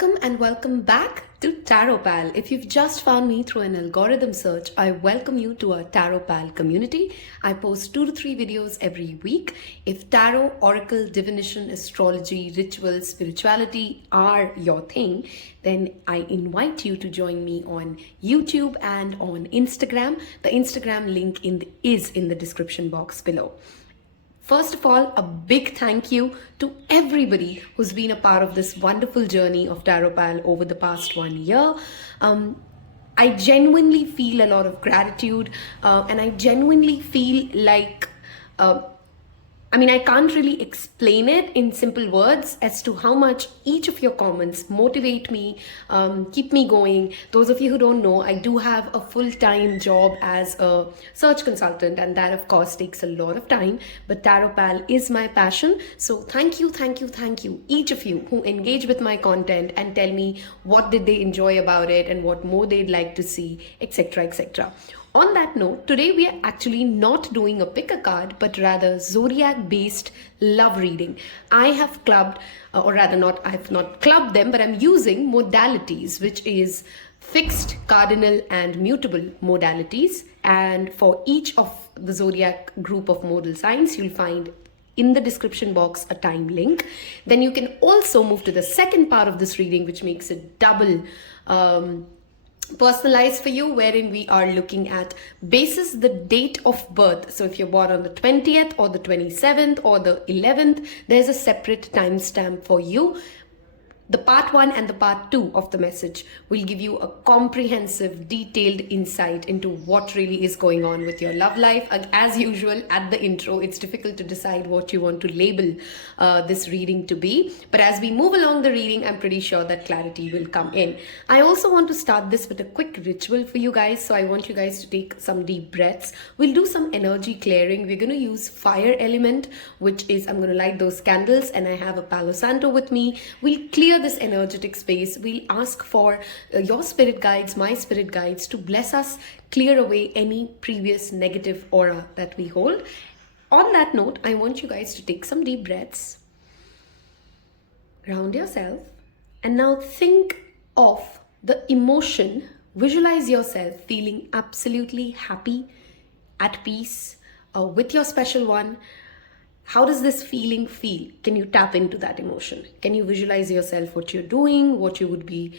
Welcome and welcome back to Tarot Pal. If you've just found me through an algorithm search, I welcome you to our Tarot Pal community. I post 2 to 3 videos every week. If tarot, oracle, divination, astrology, rituals, spirituality are your thing, then I invite you to join me on YouTube and on Instagram. The Instagram link is in the description box below. First of all, a big thank you to everybody who's been a part of this wonderful journey of Tarot Pal over the past 1 year. I genuinely feel a lot of gratitude and I genuinely feel like I can't really explain it in simple words as to how much each of your comments motivate me, keep me going. Those of you who don't know, I do have a full-time job as a search consultant, and that of course takes a lot of time, but Tarot Pal is my passion. So thank you, each of you who engage with my content and tell me what did they enjoy about it and what more they'd like to see, etc, etc. On that note, today we are actually not doing a pick a card, but rather Zodiac based love reading. I have clubbed, or rather not, I have not clubbed them, but I'm using modalities, which is fixed, cardinal and mutable modalities. And for each of the Zodiac group of modal signs, you'll find in the description box a time link. Then you can also move to the second part of this reading, which makes it double personalized for you, wherein we are looking at basis the date of birth. So if you're born on the 20th or the 27th or the 11th, there's a separate timestamp for you. The part 1 and the part 2 of the message will give you a comprehensive, detailed insight into what really is going on with your love life. As usual, at the intro, it's difficult to decide what you want to label this reading to be. But as we move along the reading, I'm pretty sure that clarity will come in. I also want to start this with a quick ritual for you guys. So I want you guys to take some deep breaths. We'll do some energy clearing. We're going to use fire element, which is I'm going to light those candles, and I have a Palo Santo with me. We'll clear this energetic space. We'll ask for your spirit guides, my spirit guides, to bless us, clear away any previous negative aura that we hold. On that note, I want you guys to take some deep breaths, ground yourself, and now think of the emotion. Visualize yourself feeling absolutely happy, at peace, with your special one. How does this feeling feel? Can you tap into that emotion? Can you visualize yourself, what you're doing, what you would be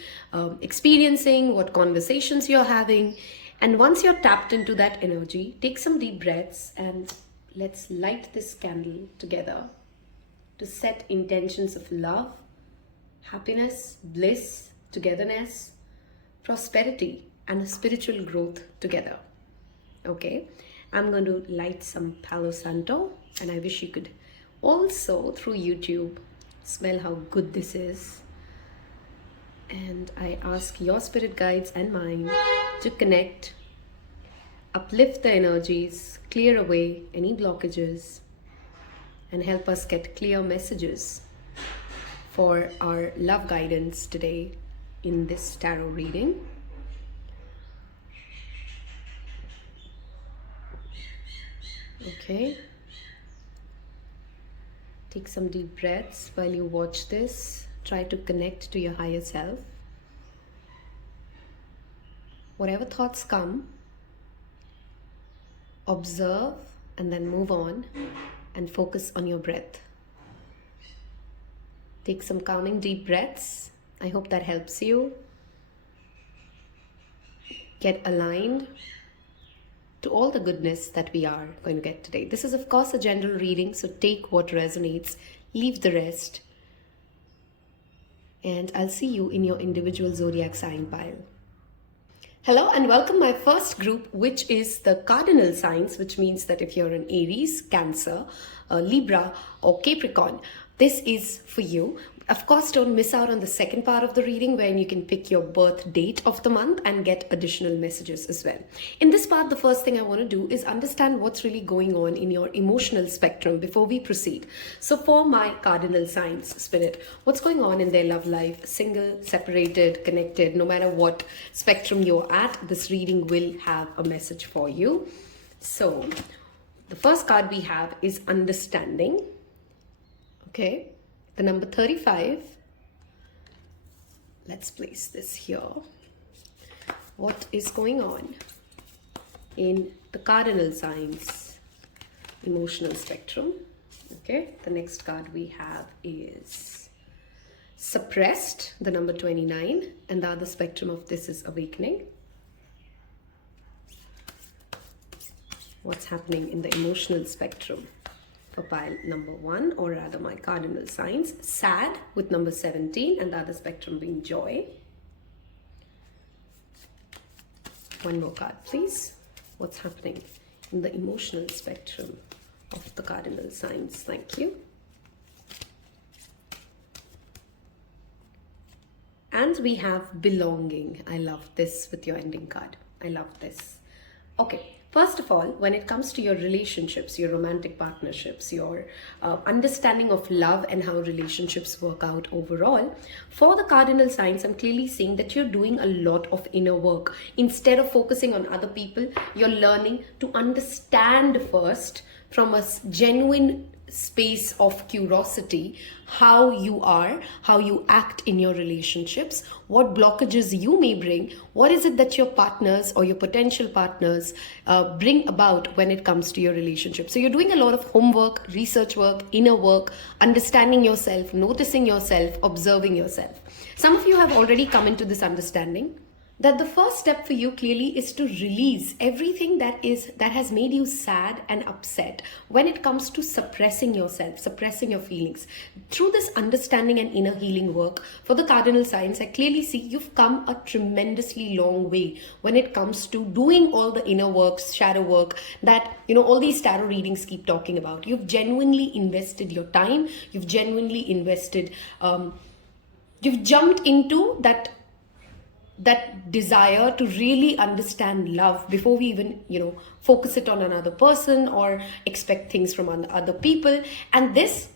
experiencing, what conversations you're having? And once you're tapped into that energy, take some deep breaths and let's light this candle together to set intentions of love, happiness, bliss, togetherness, prosperity, and spiritual growth together. Okay, I'm going to light some Palo Santo. And I wish you could also, through YouTube, smell how good this is. And I ask your spirit guides and mine to connect, uplift the energies, clear away any blockages, and help us get clear messages for our love guidance today in this tarot reading. Okay. Take some deep breaths while you watch this. Try to connect to your higher self. Whatever thoughts come, observe and then move on and focus on your breath. Take some calming deep breaths. I hope that helps you get aligned to all the goodness that we are going to get today. This is of course a general reading, so take what resonates, leave the rest. And I'll see you in your individual zodiac sign pile. Hello and welcome my first group, which is the cardinal signs, which means that if you're an Aries, Cancer, Libra or Capricorn, this is for you. Of course, don't miss out on the second part of the reading where you can pick your birth date of the month and get additional messages as well. In this part, the first thing I want to do is understand what's really going on in your emotional spectrum before we proceed. So for my cardinal signs, spirit, what's going on in their love life? Single, separated, connected, no matter what spectrum you're at, this reading will have a message for you. So the first card we have is understanding. Okay. The number 35, let's place this here. What is going on in the cardinal signs emotional spectrum? Okay, the next card we have is suppressed, the number 29, and the other spectrum of this is awakening. What's happening in the emotional spectrum for pile number 1, or rather my cardinal signs? Sad with number 17, and the other spectrum being joy. One more card, please. What's happening in the emotional spectrum of the cardinal signs? Thank you. And we have belonging. I love this with your ending card. I love this. Okay. First of all, when it comes to your relationships, your romantic partnerships, your understanding of love and how relationships work out overall, for the cardinal signs, I'm clearly seeing that you're doing a lot of inner work. Instead of focusing on other people, you're learning to understand first from a genuine space of curiosity how you are, how you act in your relationships, what blockages you may bring, what is it that your partners or your potential partners bring about when it comes to your relationship. So you're doing a lot of homework, research work, inner work, understanding yourself, noticing yourself, observing yourself. Some of you have already come into this understanding that the first step for you clearly is to release everything that has made you sad and upset when it comes to suppressing yourself, suppressing your feelings. Through this understanding and inner healing work for the cardinal signs, I clearly see you've come a tremendously long way when it comes to doing all the inner works, shadow work that, all these tarot readings keep talking about. You've genuinely invested your time, you've genuinely invested, you've jumped into that desire to really understand love before we even, focus it on another person or expect things from other people. And this,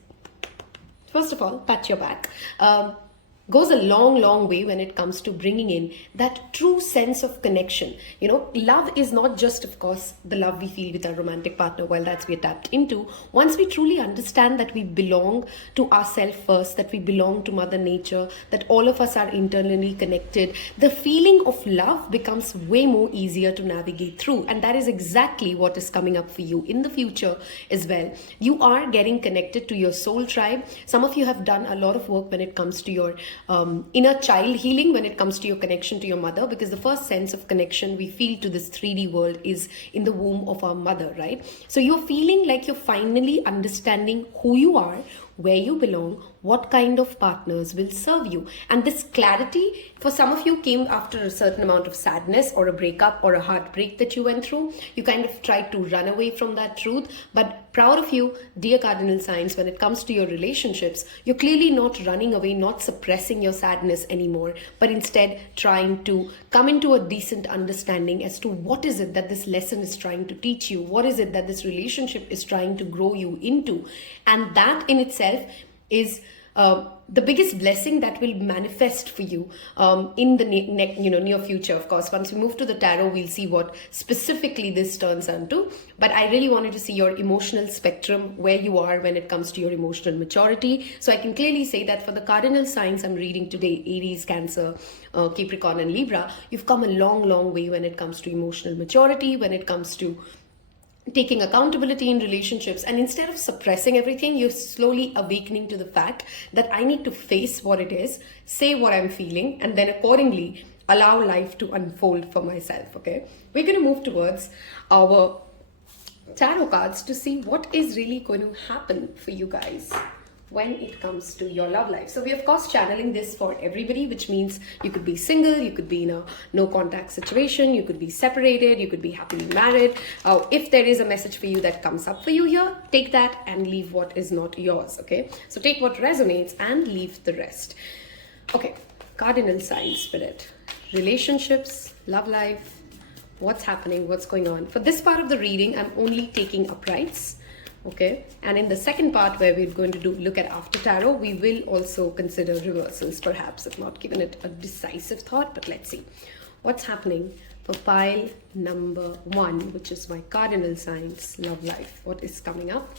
first of all, pat your back, goes a long way when it comes to bringing in that true sense of connection. Love is not just, of course, the love we feel with our romantic partner, while that's we're tapped into. Once we truly understand that we belong to ourselves first, that we belong to Mother Nature, that all of us are internally connected, the feeling of love becomes way more easier to navigate through. And that is exactly what is coming up for you in the future as well. You are getting connected to your soul tribe. Some of you have done a lot of work when it comes to your inner child healing, when it comes to your connection to your mother, because the first sense of connection we feel to this 3D world is in the womb of our mother, right? So you're feeling like you're finally understanding who you are, where you belong, what kind of partners will serve you. And this clarity for some of you came after a certain amount of sadness or a breakup or a heartbreak that you went through. You kind of tried to run away from that truth. But proud of you, dear cardinal signs, when it comes to your relationships, you're clearly not running away, not suppressing your sadness anymore, but instead trying to come into a decent understanding as to what is it that this lesson is trying to teach you, what is it that this relationship is trying to grow you into. And that in itself is the biggest blessing that will manifest for you in the near future. Of course, once we move to the tarot, we'll see what specifically this turns into. But I really wanted to see your emotional spectrum, where you are when it comes to your emotional maturity. So I can clearly say that for the cardinal signs I'm reading today, Aries, Cancer, Capricorn and Libra, you've come a long way when it comes to emotional maturity, when it comes to taking accountability in relationships. And instead of suppressing everything, you're slowly awakening to the fact that I need to face what it is, say what I'm feeling, and then accordingly allow life to unfold for myself. Okay, we're going to move towards our tarot cards to see what is really going to happen for you guys when it comes to your love life. So we of course channeling this for everybody, which means you could be single, you could be in a no contact situation, you could be separated, you could be happily married. If there is a message for you that comes up for you here, take that and leave what is not yours. Okay, so take what resonates and leave the rest. Okay, cardinal sign spirit, relationships, love life, what's happening, what's going on. For this part of the reading, I'm only taking uprights. Okay, and in the second part where we're going to look at after tarot, we will also consider reversals, perhaps. I've not given it a decisive thought, but let's see what's happening for pile number 1, which is my cardinal signs, love life. What is coming up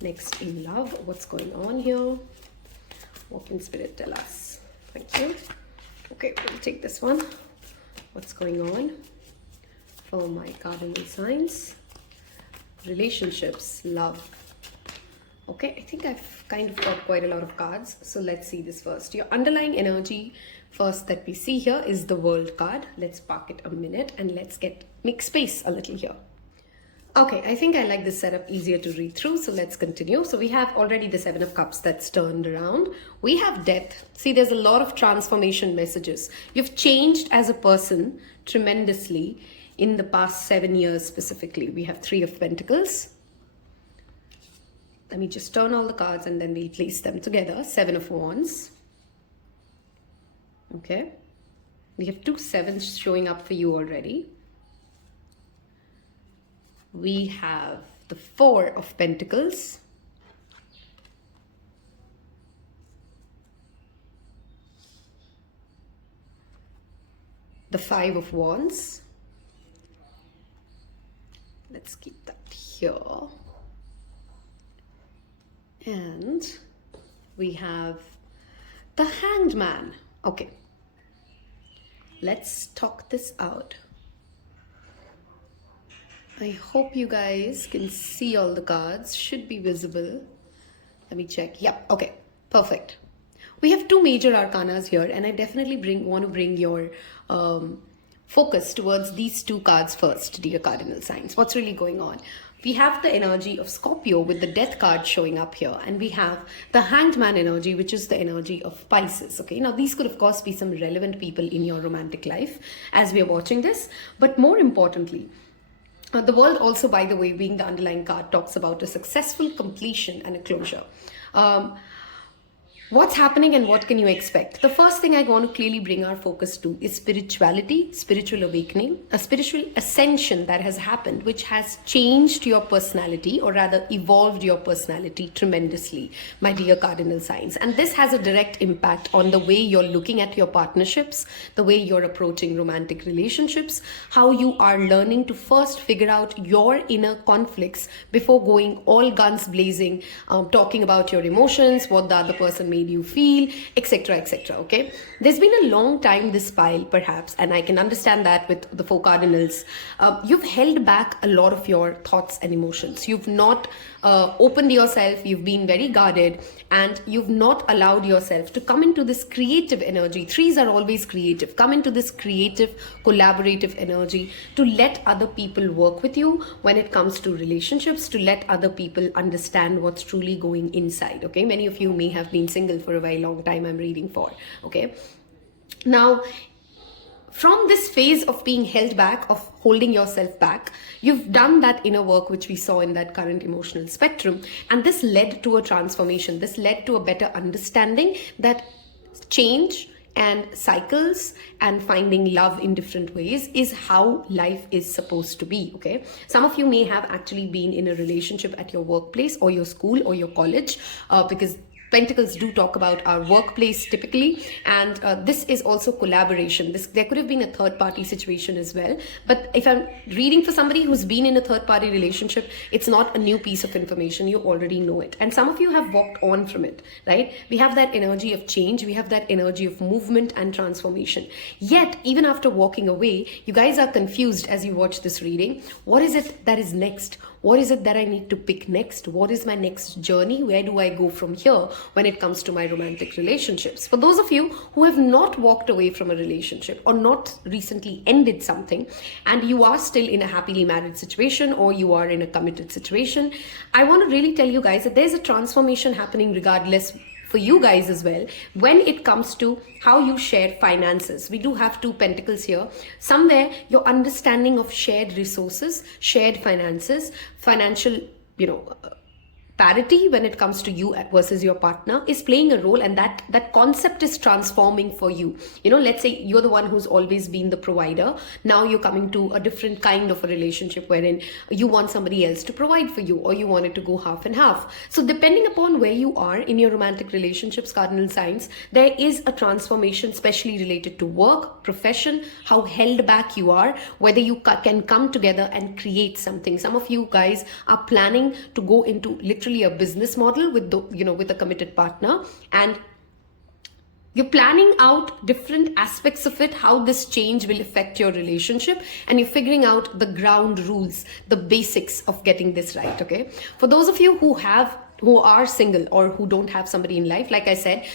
next in love? What's going on here? What can spirit tell us? Thank you. Okay, we'll take this one. What's going on for my cardinal signs? Relationships, love. Okay, I think I've kind of got quite a lot of cards. So let's see this first. Your underlying energy first that we see here is the World card. Let's park it a minute and let's make space a little here. Okay, I think I like this setup, easier to read through. So let's continue. So we have already the Seven of Cups that's turned around. We have death. See, there's a lot of transformation messages. You've changed as a person tremendously in the past 7 years specifically. We have Three of Pentacles. Let me just turn all the cards and then we'll place them together. Seven of Wands. Okay. We have two sevens showing up for you already. We have the Four of Pentacles. The Five of Wands. Let's keep that here. And we have the Hanged Man. Okay. Let's talk this out. I hope you guys can see all the cards. Should be visible. Let me check. Yep. Okay. Perfect. We have two major arcanas here, and I definitely want to bring your focus towards these two cards first, dear cardinal signs. What's really going on? We have the energy of Scorpio with the Death card showing up here, and we have the Hanged Man energy, which is the energy of Pisces. Okay, now these could of course be some relevant people in your romantic life as we are watching this, but more importantly, the World also, by the way, being the underlying card, talks about a successful completion and a closure. What's happening and what can you expect? The first thing I want to clearly bring our focus to is spirituality, spiritual awakening, a spiritual ascension that has happened, which has changed your personality, or rather evolved your personality tremendously, my dear cardinal signs. And this has a direct impact on the way you're looking at your partnerships, the way you're approaching romantic relationships, how you are learning to first figure out your inner conflicts before going all guns blazing, talking about your emotions, what the other person made you feel, etc., etc. Okay, there's been a long time this pile perhaps, and I can understand that with the four cardinals. You've held back a lot of your thoughts and emotions. You've not opened yourself, you've been very guarded, and you've not allowed yourself to come into this creative energy. Threes are always creative. Come into this creative, collaborative energy to let other people work with you when it comes to relationships, to let other people understand what's truly going inside. Okay, many of you may have been single for a very long time, I'm reading for. Okay, now from this phase of being held back, of holding yourself back, you've done that inner work which we saw in that current emotional spectrum, and this led to a transformation. This led to a better understanding that change and cycles and finding love in different ways is how life is supposed to be. Okay, some of you may have actually been in a relationship at your workplace or your school or your college, because Pentacles do talk about our workplace typically, and this is also collaboration. There could have been a third party situation as well, but if I'm reading for somebody who's been in a third party relationship, it's not a new piece of information. You already know it, and some of you have walked on from it, right? We have that energy of change, we have that energy of movement and transformation. Yet even after walking away, you guys are confused as you watch this reading. What is it that is next? What is it that I need to pick next? What is my next journey? Where do I go from here when it comes to my romantic relationships? For those of you who have not walked away from a relationship or not recently ended something, and you are still in a happily married situation or you are in a committed situation, I want to really tell you guys that there's a transformation happening regardless for you guys as well when it comes to how you share finances. We do have two pentacles here. Somewhere your understanding of shared resources, shared finances, financial, parity when it comes to you versus your partner is playing a role, and that concept is transforming for you. Let's say you're the one who's always been the provider. Now you're coming to a different kind of a relationship wherein you want somebody else to provide for you, or you want it to go half and half. So depending upon where you are in your romantic relationships, cardinal signs, there is a transformation, especially related to work, profession, how held back you are, whether you can come together and create something. Some of you guys are planning to go into literally a business model with a committed partner, and You're planning out different aspects of it, how this change will affect your relationship, and you're figuring out the ground rules, the basics of getting this right, okay? For those of you who are single or who don't have somebody in life, like I said,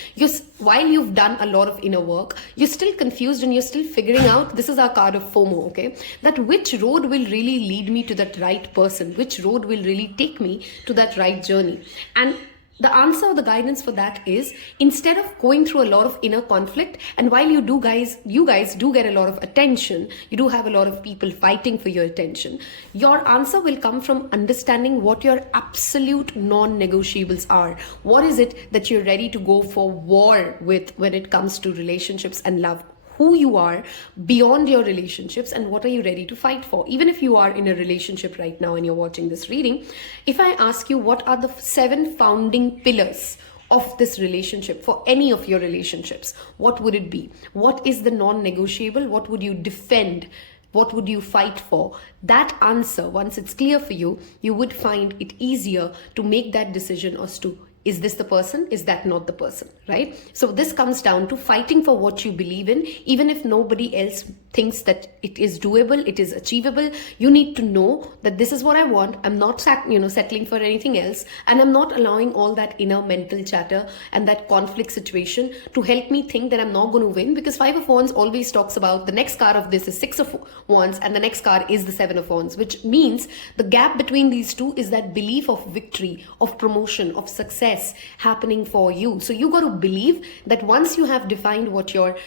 while you've done a lot of inner work, you're still confused and you're still figuring out, this is our card of FOMO, okay? That which road will really lead me to that right person, which road will really take me to that right journey. And the answer or the guidance for that is, instead of going through a lot of inner conflict, and while you guys do get a lot of attention, you do have a lot of people fighting for your attention, your answer will come from understanding what your absolute non-negotiables are. What is it that you're ready to go for war with when it comes to relationships and love? Who you are beyond your relationships, and what are you ready to fight for? Even if you are in a relationship right now and you're watching this reading, if I ask you what are the 7 founding pillars of this relationship, for any of your relationships, what would it be? What is the non-negotiable? What would you defend? What would you fight for? That answer, once it's clear for you, you would find it easier to make that decision as to, is this the person? Is that not the person, right? So this comes down to fighting for what you believe in, even if nobody else thinks that it is doable, it is achievable. You need to know that this is what I want. I'm not settling for anything else, and I'm not allowing all that inner mental chatter and that conflict situation to help me think that I'm not going to win, because 5 of Wands always talks about the next card of this is 6 of Wands and the next card is the 7 of Wands, which means the gap between these two is that belief of victory, of promotion, of success happening for you. So you got to believe that once you have defined what your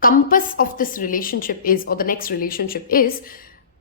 compass of this relationship is, or the next relationship is,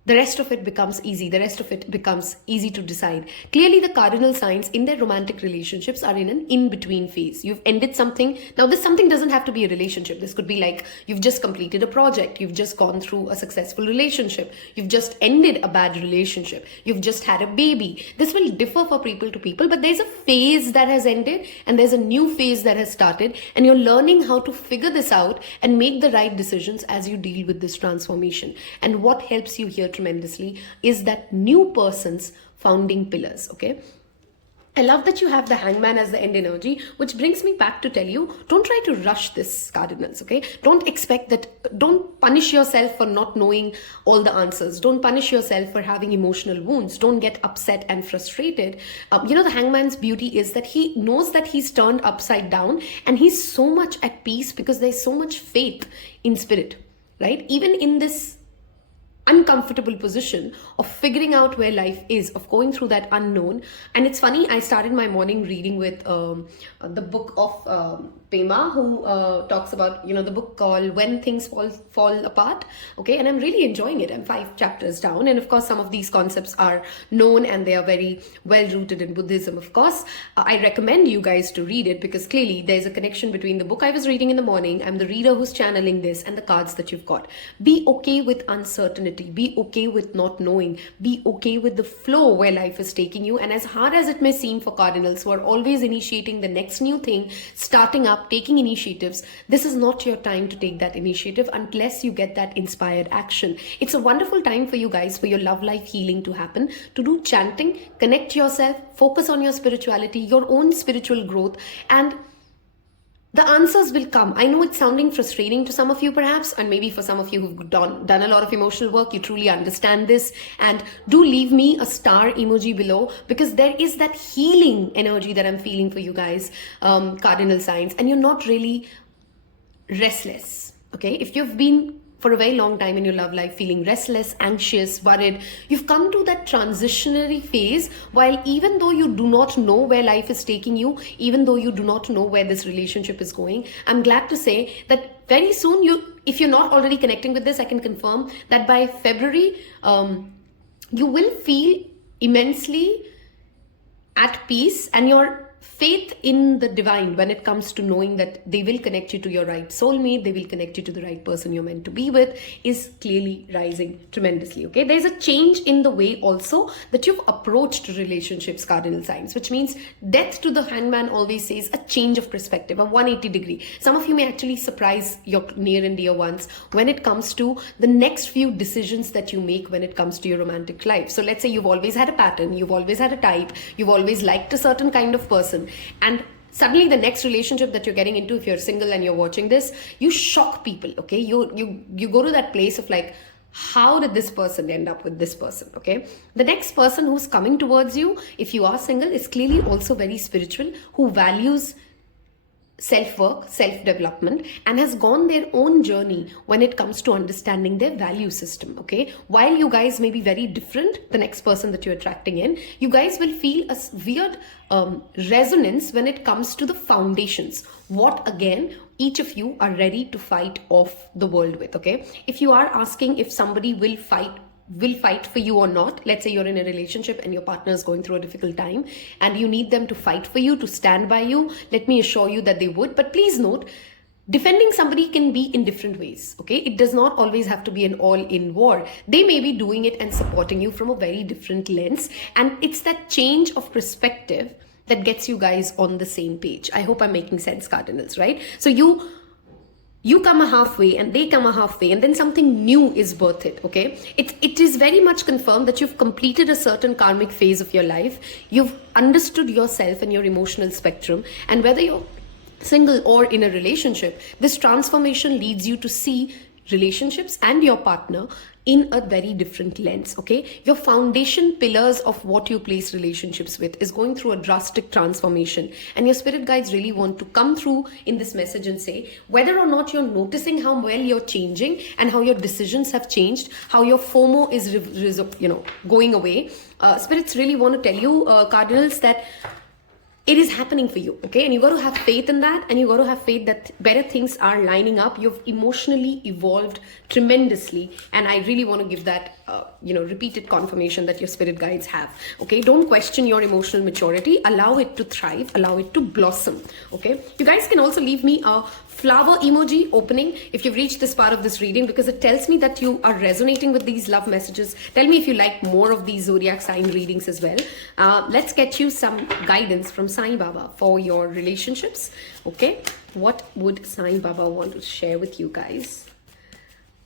the rest of it becomes easy. The rest of it becomes easy to decide. Clearly, the cardinal signs in their romantic relationships are in an in-between phase. You've ended something. Now, this something doesn't have to be a relationship. This could be like you've just completed a project. You've just gone through a successful relationship. You've just ended a bad relationship. You've just had a baby. This will differ for people to people, but there's a phase that has ended and there's a new phase that has started, and you're learning how to figure this out and make the right decisions as you deal with this transformation. And what helps you here tremendously is that new person's founding pillars, okay? I love that you have the Hangman as the end energy, which brings me back to tell you, don't try to rush this, Cardinals, okay? Don't punish yourself for not knowing all the answers. Don't punish yourself for having emotional wounds. Don't get upset and frustrated. The Hangman's beauty is that he knows that he's turned upside down, and he's so much at peace because there's so much faith in spirit, right? Even in this uncomfortable position of figuring out where life is, of going through that unknown. And it's funny, I started my morning reading with the book of Pema, who talks about, the book called When Things Fall Apart, okay? And I'm really enjoying it. I'm 5 chapters down, and of course some of these concepts are known and they are very well rooted in Buddhism. Of course, I recommend you guys to read it, because clearly there's a connection between the book I was reading in the morning, I'm the reader who's channeling this, and the cards that you've got. Be okay with uncertainty. Be okay with not knowing. Be okay with the flow where life is taking you. And as hard as it may seem for cardinals who are always initiating the next new thing, starting up, taking initiatives, this is not your time to take that initiative unless you get that inspired action. It's a wonderful time for you guys, for your love life healing to happen, to do chanting, connect yourself, focus on your spirituality, your own spiritual growth, and the answers will come. I know it's sounding frustrating to some of you perhaps, and maybe for some of you who've done a lot of emotional work, you truly understand this. And do leave me a star emoji below, because there is that healing energy that I'm feeling for you guys, cardinal signs, and you're not really restless, okay? If you've been for a very long time in your love life feeling restless, anxious, worried, you've come to that transitionary phase, while even though you do not know where life is taking you, even though you do not know where this relationship is going, I'm glad to say that very soon, if you're not already connecting with this, I can confirm that by February, you will feel immensely at peace, and your faith in the divine, when it comes to knowing that they will connect you to your right soulmate, they will connect you to the right person you're meant to be with, is clearly rising tremendously, okay? There's a change in the way also that you've approached relationships, cardinal signs, which means death to the Hangman always says a change of perspective, a 180 degree. Some of you may actually surprise your near and dear ones when it comes to the next few decisions that you make when it comes to your romantic life. So let's say you've always had a pattern, you've always had a type, you've always liked a certain kind of person, and suddenly the next relationship that you're getting into, if you're single and you're watching this, you shock people, okay? You go to that place of like, how did this person end up with this person, okay? The next person who's coming towards you, if you are single, is clearly also very spiritual, who values self-work, self-development, and has gone their own journey when it comes to understanding their value system, okay? While you guys may be very different, the next person that you're attracting in, you guys will feel a weird resonance when it comes to the foundations. What, again, each of you are ready to fight off the world with, okay? If you are asking if somebody will fight for you or not, let's say you're in a relationship and your partner is going through a difficult time and you need them to fight for you, to stand by you, let me assure you that they would. But please note, defending somebody can be in different ways, okay? It does not always have to be an all-in war. They may be doing it and supporting you from a very different lens, and it's that change of perspective that gets you guys on the same page. I hope I'm making sense, Cardinals, right? So you come a halfway and they come a halfway, and then something new is birthed, okay? It is very much confirmed that you've completed a certain karmic phase of your life. You've understood yourself and your emotional spectrum, and whether you're single or in a relationship, this transformation leads you to see relationships and your partner in a very different lens, okay? Your foundation pillars of what you place relationships with is going through a drastic transformation, and your spirit guides really want to come through in this message and say whether or not you're noticing how well you're changing and how your decisions have changed, how your FOMO is going away. Spirits really want to tell you, Cardinals, that it is happening for you, okay? And you got to have faith in that, and you got to have faith that better things are lining up. You've emotionally evolved tremendously, and I really want to give that repeated confirmation that your spirit guides have, okay? Don't question your emotional maturity. Allow it to thrive, allow it to blossom, okay? You guys can also leave me a flower emoji opening if you've reached this part of this reading, because it tells me that you are resonating with these love messages. Tell me if you like more of these zodiac sign readings as well. Let's get you some guidance from Sai Baba for your relationships, okay? What would Sai Baba want to share with you guys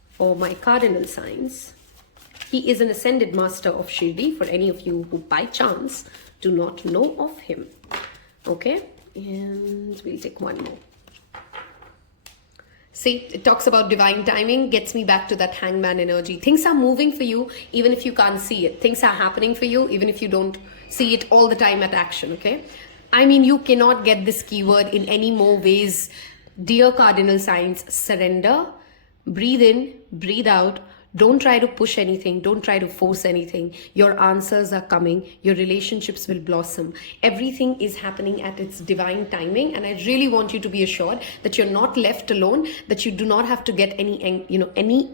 for my cardinal signs? He is an ascended master of Shirdi, for any of you who by chance do not know of him, okay? And we'll take one more. See, it talks about divine timing, gets me back to that hangman energy. Things are moving for you even if you can't see it. Things are happening for you even if you don't see it all the time at action, okay? I mean, you cannot get this keyword in any more ways. Dear cardinal signs, surrender, breathe in, breathe out. Don't try to push anything. Don't try to force anything. Your answers are coming. Your relationships will blossom. Everything is happening at its divine timing. And I really want you to be assured that you're not left alone, that you do not have to get any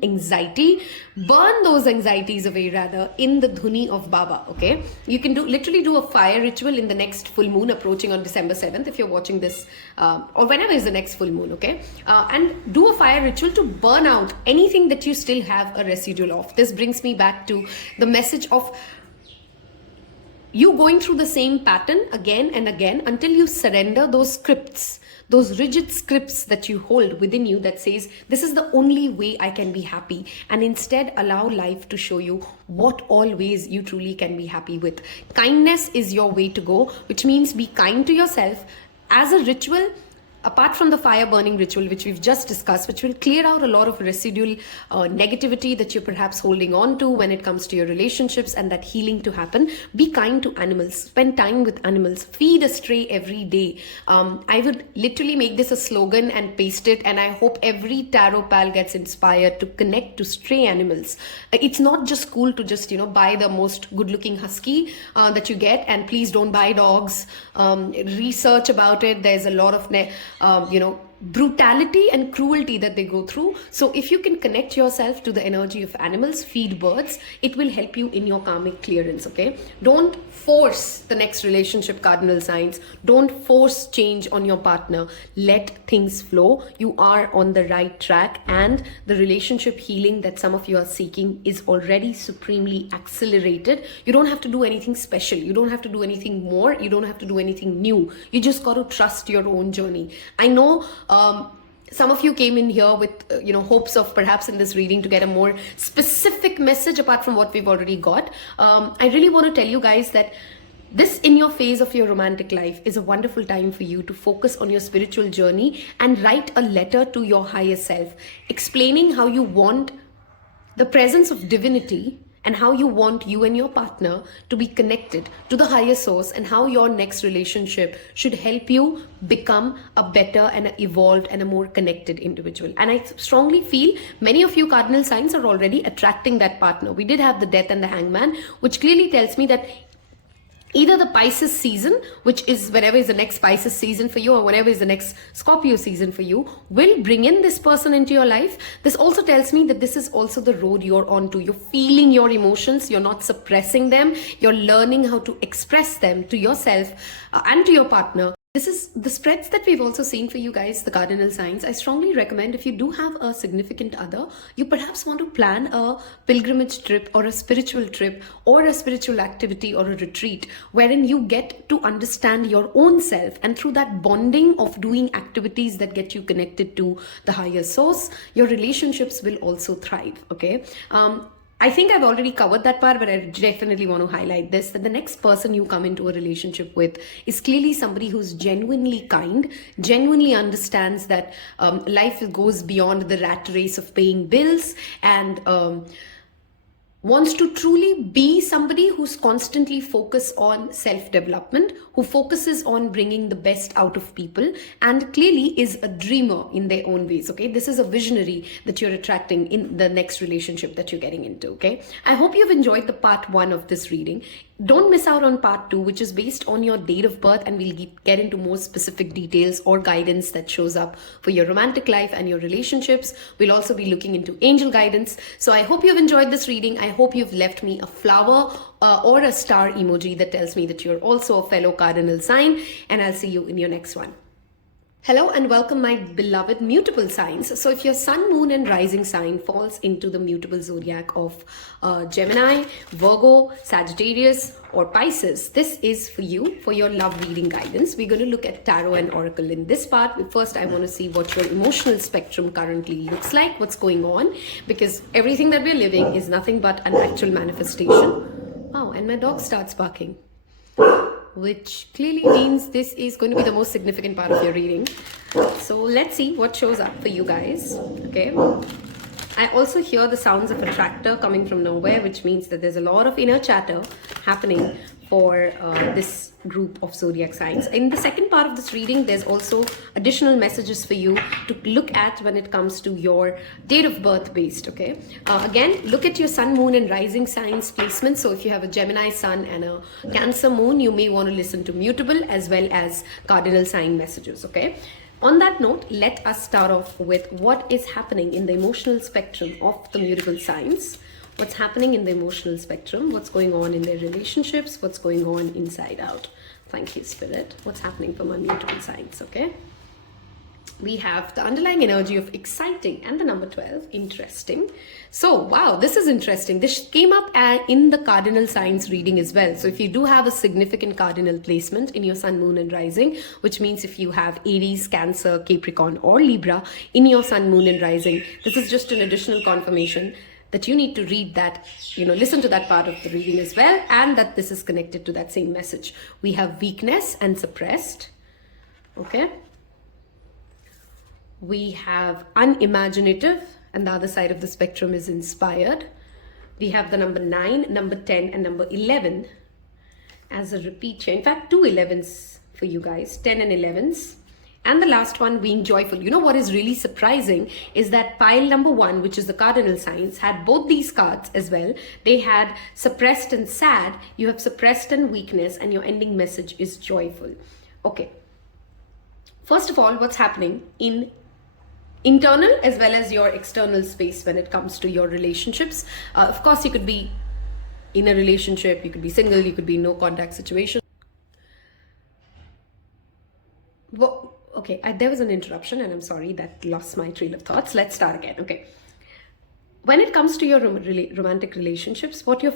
anxiety. Burn those anxieties away rather in the dhuni of Baba, okay? You can literally do a fire ritual in the next full moon approaching on December 7th if you're watching this or whenever is the next full moon, okay? And do a fire ritual to burn out anything that you still have a residual of. This brings me back to the message of you going through the same pattern again and again until you surrender those scripts, those rigid scripts that you hold within you that says, this is the only way I can be happy, and instead allow life to show you what all ways you truly can be happy with. Kindness is your way to go, which means be kind to yourself as a ritual. Apart from the fire burning ritual, which we've just discussed, which will clear out a lot of residual negativity that you're perhaps holding on to when it comes to your relationships and that healing to happen, be kind to animals, spend time with animals, feed a stray every day. I would literally make this a slogan and paste it, and I hope every tarot pal gets inspired to connect to stray animals. It's not just cool to just, buy the most good looking husky that you get, and please don't buy dogs. Research about it. There's a lot of brutality and cruelty that they go through. So if you can connect yourself to the energy of animals, feed birds, it will help you in your karmic clearance, okay? Don't force the next relationship, cardinal signs. Don't force change on your partner. Let things flow. You are on the right track, and the relationship healing that some of you are seeking is already supremely accelerated. You don't have to do anything special. You don't have to do anything more. You don't have to do anything new. You just got to trust your own journey. I know some of you came in here with hopes of perhaps in this reading to get a more specific message apart from what we've already got. I really want to tell you guys that This in your phase of your romantic life is a wonderful time for you to focus on your spiritual journey and write a letter to your higher self, explaining how you want the presence of divinity and how you want you and your partner to be connected to the higher source, and how your next relationship should help you become a better and a evolved and a more connected individual. And I strongly feel many of you cardinal signs are already attracting that partner. We did have the Death and the Hangman, which clearly tells me that either the Pisces season, which is whenever is the next Pisces season for you, or whenever is the next Scorpio season for you, will bring in this person into your life. This also tells me that this is also the road you're on to. You're feeling your emotions, you're not suppressing them, you're learning how to express them to yourself and to your partner. This is the spreads that we've also seen for you guys, the cardinal signs. I strongly recommend, if you do have a significant other, you perhaps want to plan a pilgrimage trip or a spiritual trip or a spiritual activity or a retreat wherein you get to understand your own self, and through that bonding of doing activities that get you connected to the higher source, your relationships will also thrive. Okay. I think I've already covered that part, but I definitely want to highlight this, that the next person you come into a relationship with is clearly somebody who's genuinely kind, genuinely understands that life goes beyond the rat race of paying bills, and wants to truly be somebody who's constantly focused on self-development, who focuses on bringing the best out of people, and clearly is a dreamer in their own ways. Okay, this is a visionary that you're attracting in the next relationship that you're getting into. Okay, I hope you've enjoyed the part 1 of this reading. Don't miss out on part 2, which is based on your date of birth, and we'll get into more specific details or guidance that shows up for your romantic life and your relationships. We'll also be looking into angel guidance. So I hope you've enjoyed this reading. I hope you've left me a flower or a star emoji that tells me that you're also a fellow cardinal sign, and I'll see you in your next one. Hello and welcome, my beloved mutable signs. So if your sun, moon and rising sign falls into the mutable zodiac of Gemini, Virgo, Sagittarius or Pisces, this is for you, for your love reading guidance. We're going to look at tarot and oracle in this part. But first, I want to see what your emotional spectrum currently looks like, what's going on, because everything that we're living is nothing but an actual manifestation. Wow, and my dog starts barking, which clearly means this is going to be the most significant part of your reading. So let's see what shows up for you guys. Okay. I also hear the sounds of a tractor coming from nowhere, which means that there's a lot of inner chatter happening for this group of zodiac signs. In the second part of this reading, there's also additional messages for you to look at when it comes to your date of birth based. Okay, again, look at your sun, moon and rising signs placement. So if you have a Gemini sun and a Cancer moon, you may want to listen to mutable as well as cardinal sign messages. Okay, on that note, let us start off with what is happening in the emotional spectrum of the mutable signs. What's happening in the emotional spectrum, what's going on in their relationships, what's going on inside out. Thank you, Spirit. What's happening for my mutable signs, okay? We have the underlying energy of exciting and the number 12, interesting. So, wow, this is interesting. This came up in the cardinal signs reading as well. So if you do have a significant cardinal placement in your sun, moon and rising, which means if you have Aries, Cancer, Capricorn or Libra in your sun, moon and rising, this is just an additional confirmation that you need to read that, listen to that part of the reading as well, and that this is connected to that same message. We have weakness and suppressed, okay? We have unimaginative, and the other side of the spectrum is inspired. We have the number 9, number 10, and number 11 as a repeat chain. In fact, 2 11s for you guys, 10 and 11s. And the last one being joyful. You know what is really surprising is that pile number 1, which is the cardinal signs, had both these cards as well. They had suppressed and sad. You have suppressed and weakness, and your ending message is joyful. Okay. First of all, what's happening in internal as well as your external space when it comes to your relationships? Of course, you could be in a relationship, you could be single, you could be in no contact situation. Well, okay, there was an interruption and I'm sorry, that lost my train of thoughts. Let's start again. Okay. When it comes to your romantic relationships, what you're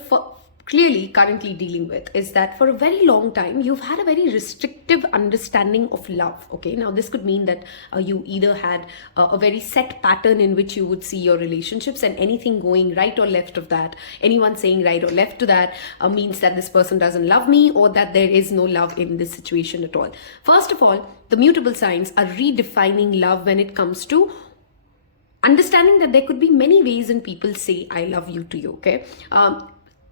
clearly currently dealing with is that for a very long time you've had a very restrictive understanding of love. Okay, now this could mean that you either had a very set pattern in which you would see your relationships, and anything going right or left of that, anyone saying right or left to that, means that this person doesn't love me, or that there is no love in this situation at all. First of all, the mutable signs are redefining love when it comes to understanding that there could be many ways in people say I love you to you. Okay,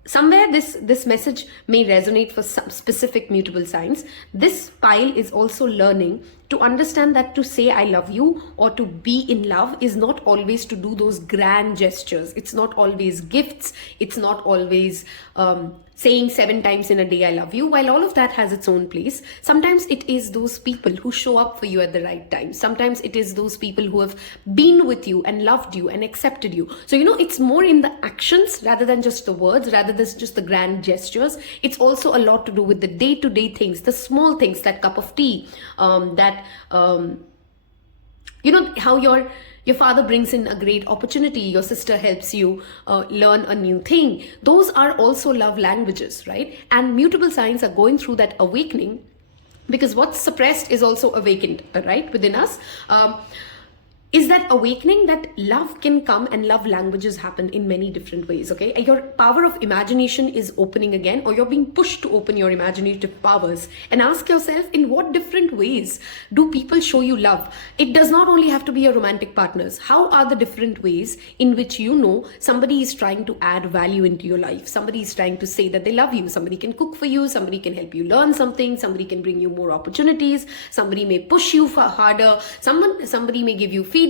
somewhere this message may resonate for some specific mutable signs. This pile is also learning to understand that to say I love you or to be in love is not always to do those grand gestures. It's not always gifts. It's not always saying 7 times in a day I love you. While all of that has its own place, sometimes it is those people who show up for you at the right time. Sometimes it is those people who have been with you and loved you and accepted you. So it's more in the actions rather than just the words, rather than just the grand gestures. It's also a lot to do with the day-to-day things, the small things, that cup of tea, how your father brings in a great opportunity, your sister helps you learn a new thing. Those are also love languages, right? And mutable signs are going through that awakening, because what's suppressed is also awakened, right, within us. Is that awakening that love can come, and love languages happen in many different ways. Okay, your power of imagination is opening again, or you're being pushed to open your imaginative powers, and ask yourself, in what different ways do people show you love? It does not only have to be your romantic partners. How are the different ways in which somebody is trying to add value into your life? Somebody is trying to say that they love you. Somebody can cook for you. Somebody can help you learn something. Somebody can bring you more opportunities. Somebody may push you harder. Somebody may give you feedback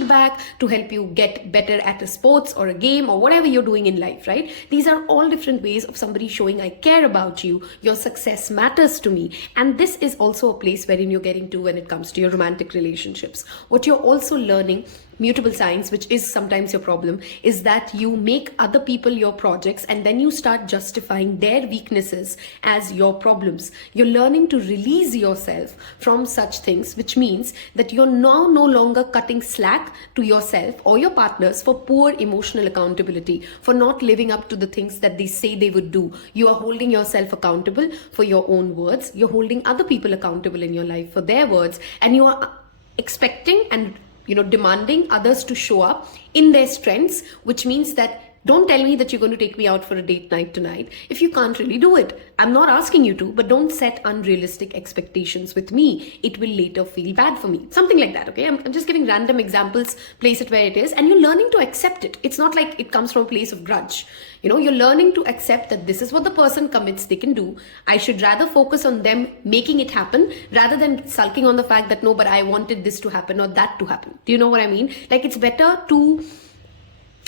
to help you get better at a sports or a game or whatever you're doing in life, right? These are all different ways of somebody showing I care about you, your success matters to me. And this is also a place wherein you're getting to when it comes to your romantic relationships. What you're also learning, mutable signs, which is sometimes your problem, is that you make other people your projects, and then you start justifying their weaknesses as your problems. You're learning to release yourself from such things, which means that you're now no longer cutting slack to yourself or your partners for poor emotional accountability, for not living up to the things that they say they would do. You are holding yourself accountable for your own words. You're holding other people accountable in your life for their words, and you are expecting and demanding others to show up in their strengths, which means that don't tell me that you're going to take me out for a date night tonight if you can't really do it. I'm not asking you to, but don't set unrealistic expectations with me. It will later feel bad for me. Something like that, okay? I'm just giving random examples, place it where it is, and you're learning to accept it. It's not like it comes from a place of grudge. You're learning to accept that this is what the person commits they can do. I should rather focus on them making it happen rather than sulking on the fact that no, but I wanted this to happen or that to happen. Do you know what I mean? Like, it's better to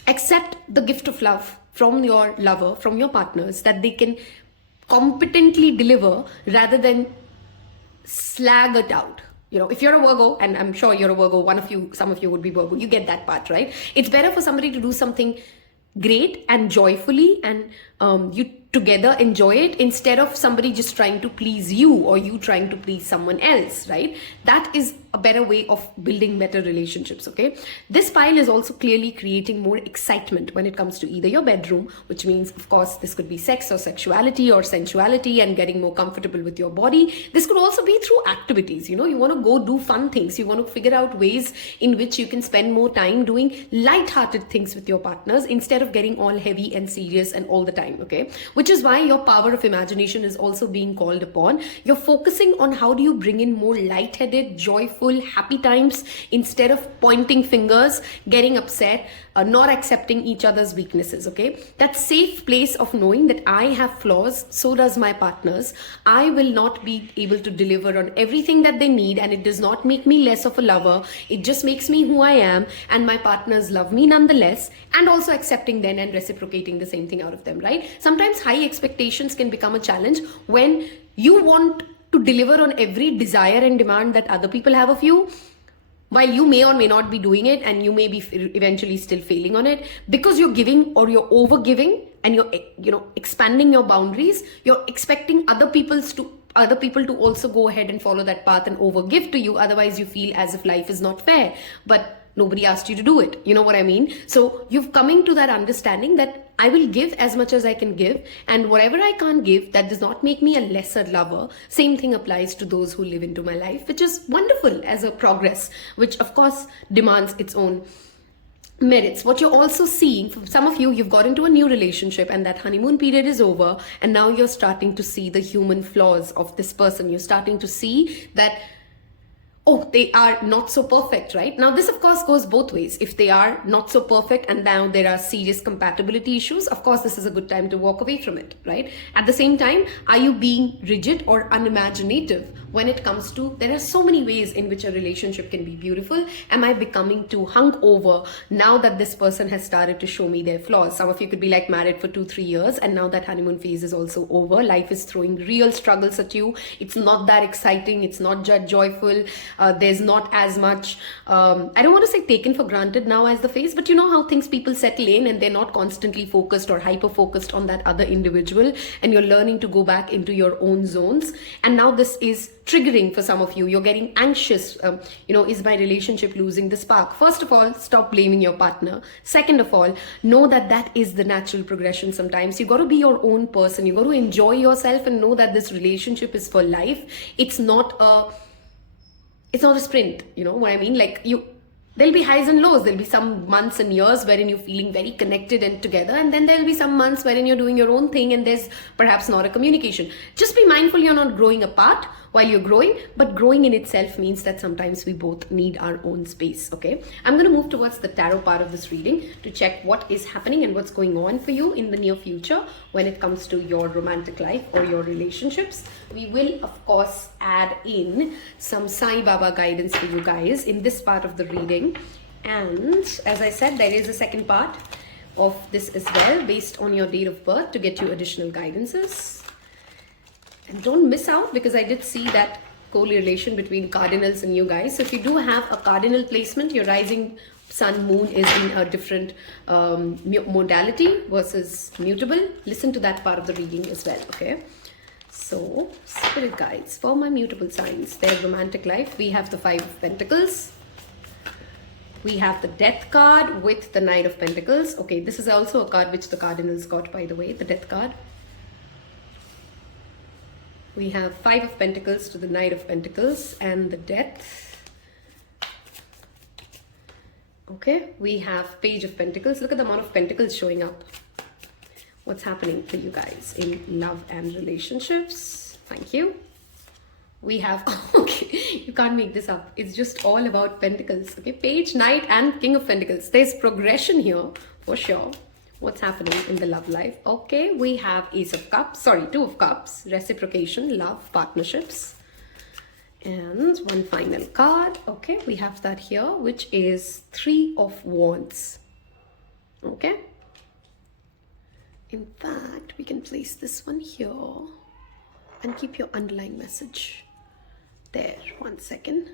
accept the gift of love from your lover, from your partners, that they can competently deliver rather than slag it out. If you're a Virgo, and I'm sure you're a Virgo, some of you would be Virgo, you get that part, right? It's better for somebody to do something great and joyfully, and you together enjoy it, instead of somebody just trying to please you or you trying to please someone else, right? That is a better way of building better relationships, okay? This pile is also clearly creating more excitement when it comes to either your bedroom, which means, of course, this could be sex or sexuality or sensuality and getting more comfortable with your body. This could also be through activities. You want to go do fun things. You want to figure out ways in which you can spend more time doing light-hearted things with your partners instead of getting all heavy and serious and all the time, okay? Which is why your power of imagination is also being called upon. You're focusing on how do you bring in more light-headed, joyful, happy times instead of pointing fingers, getting upset, not accepting each other's weaknesses, okay? That safe place of knowing that I have flaws, so does my partners. I will not be able to deliver on everything that they need, and it does not make me less of a lover. It just makes me who I am, and my partners love me nonetheless, and also accepting then and reciprocating the same thing out of them, right? Sometimes high expectations can become a challenge when you want to deliver on every desire and demand that other people have of you, while you may or may not be doing it, and you may be eventually still failing on it because you're giving or you're over giving, and you're expanding your boundaries. You're expecting other people to also go ahead and follow that path and over give to you. Otherwise you feel as if life is not fair. But Nobody asked you to do it. You know what I mean? So you've coming to that understanding that I will give as much as I can give, and whatever I can't give, that does not make me a lesser lover. Same thing applies to those who live into my life, which is wonderful as a progress, which of course demands its own merits. What you're also seeing, for some of you, you've got into a new relationship and that honeymoon period is over, and now you're starting to see the human flaws of this person. You're starting to see that, oh, they are not so perfect, right? Now, this of course goes both ways. If they are not so perfect and now there are serious compatibility issues, of course, this is a good time to walk away from it, right? At the same time, are you being rigid or unimaginative when it comes to, there are so many ways in which a relationship can be beautiful. Am I becoming too hung over now that this person has started to show me their flaws? Some of you could be like married for 2-3 years and now that honeymoon phase is also over. Life is throwing real struggles at you. It's not that exciting. It's not that joyful. There's not as much, I don't want to say taken for granted now as the phase, but you know how things people settle in and they're not constantly focused or hyper focused on that other individual, and you're learning to go back into your own zones. And now this is triggering for some of you. You're getting anxious. Is my relationship losing the spark? First of all, stop blaming your partner. Second of all, know that that is the natural progression. Sometimes you got to be your own person. You got to enjoy yourself and know that this relationship is for life. It's not a sprint. You know what I mean? Like there'll be highs and lows. There'll be some months and years wherein you're feeling very connected and together. And then there'll be some months wherein you're doing your own thing and there's perhaps not a communication. Just be mindful you're not growing apart while you're growing, but growing in itself means that sometimes we both need our own space, okay? I'm going to move towards the tarot part of this reading to check what is happening and what's going on for you in the near future when it comes to your romantic life or your relationships. We will, of course, add in some Sai Baba guidance for you guys in this part of the reading. And as I said, there is a second part of this as well based on your date of birth to get you additional guidances. And don't miss out, because I did see that correlation between cardinals and you guys. So if you do have a cardinal placement, your rising sun moon is in a different modality versus mutable. Listen to that part of the reading as well, okay? So spirit guides for my mutable signs, their romantic life. We have the 5 of Pentacles. We have the Death card with the Knight of Pentacles. Okay, this is also a card which the cardinals got, by the way, the Death card. We have 5 of Pentacles to the Knight of Pentacles and the Death. Okay, we have Page of Pentacles. Look at the amount of Pentacles showing up. What's happening for you guys in love and relationships? Thank you. We have, okay, you can't make this up. It's just all about Pentacles. Okay, Page, Knight and King of Pentacles. There's progression here for sure. What's happening in the love life? Okay, we have Ace of Cups, sorry, 2 of Cups, reciprocation, love, partnerships. And one final card. Okay, we have that here, which is 3 of Wands. Okay. In fact, we can place this one here and keep your underlying message there. 1 second.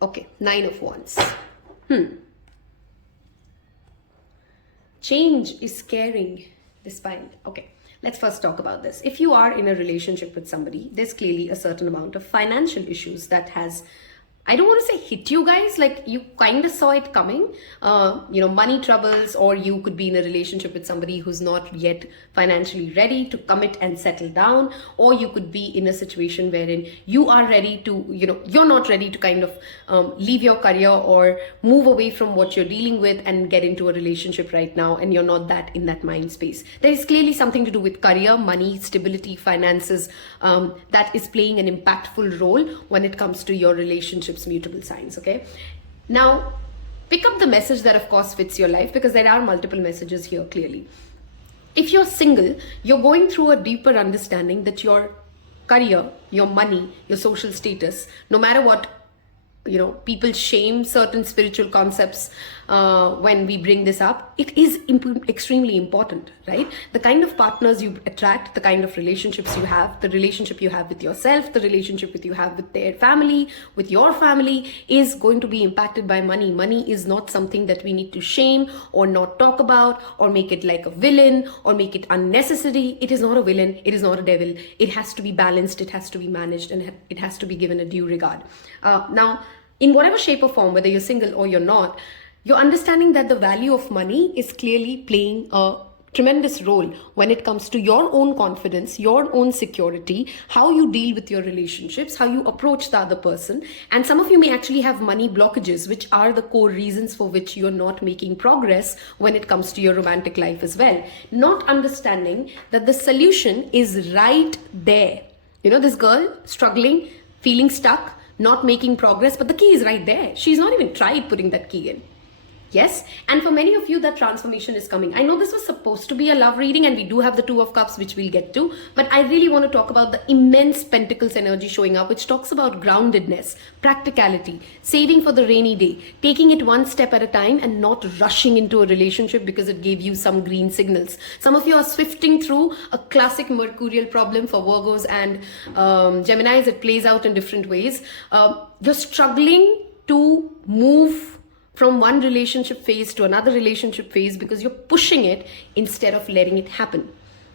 Okay, 9 of Wands. Change is scaring this pile. Okay, let's first talk about this. If you are in a relationship with somebody, there's clearly a certain amount of financial issues that has, I don't want to say hit you guys, like you kind of saw it coming, money troubles, or you could be in a relationship with somebody who's not yet financially ready to commit and settle down, or you could be in a situation wherein you are ready to, you're not ready to kind of leave your career or move away from what you're dealing with and get into a relationship right now, and you're not that in that mind space. There is clearly something to do with career, money, stability, finances that is playing an impactful role when it comes to your relationships, mutable signs. Okay, now pick up the message that of course fits your life, because there are multiple messages here clearly. If you're single, you're going through a deeper understanding that your career, your money, your social status, no matter what, people shame certain spiritual concepts when we bring this up. It is extremely important, right? The kind of partners you attract, the kind of relationships you have, the relationship you have with yourself, the relationship you have with their family, with your family, is going to be impacted by money. Money is not something that we need to shame or not talk about or make it like a villain or make it unnecessary. It is not a villain. It is not a devil. It has to be balanced. It has to be managed, and it has to be given a due regard. Now, in whatever shape or form, whether you're single or you're not, you're understanding that the value of money is clearly playing a tremendous role when it comes to your own confidence, your own security, how you deal with your relationships, how you approach the other person. And some of you may actually have money blockages, which are the core reasons for which you're not making progress when it comes to your romantic life as well. Not understanding that the solution is right there. You know, this girl struggling, feeling stuck, not making progress, but the key is right there. She's not even tried putting that key in. Yes, and for many of you, that transformation is coming. I know this was supposed to be a love reading, and we do have the Two of Cups, which we'll get to, but I really want to talk about the immense Pentacles energy showing up, which talks about groundedness, practicality, saving for the rainy day, taking it one step at a time and not rushing into a relationship because it gave you some green signals. Some of you are swifting through a classic Mercurial problem for Virgos and Geminis. It plays out in different ways. You're struggling to move from one relationship phase to another relationship phase because you're pushing it instead of letting it happen.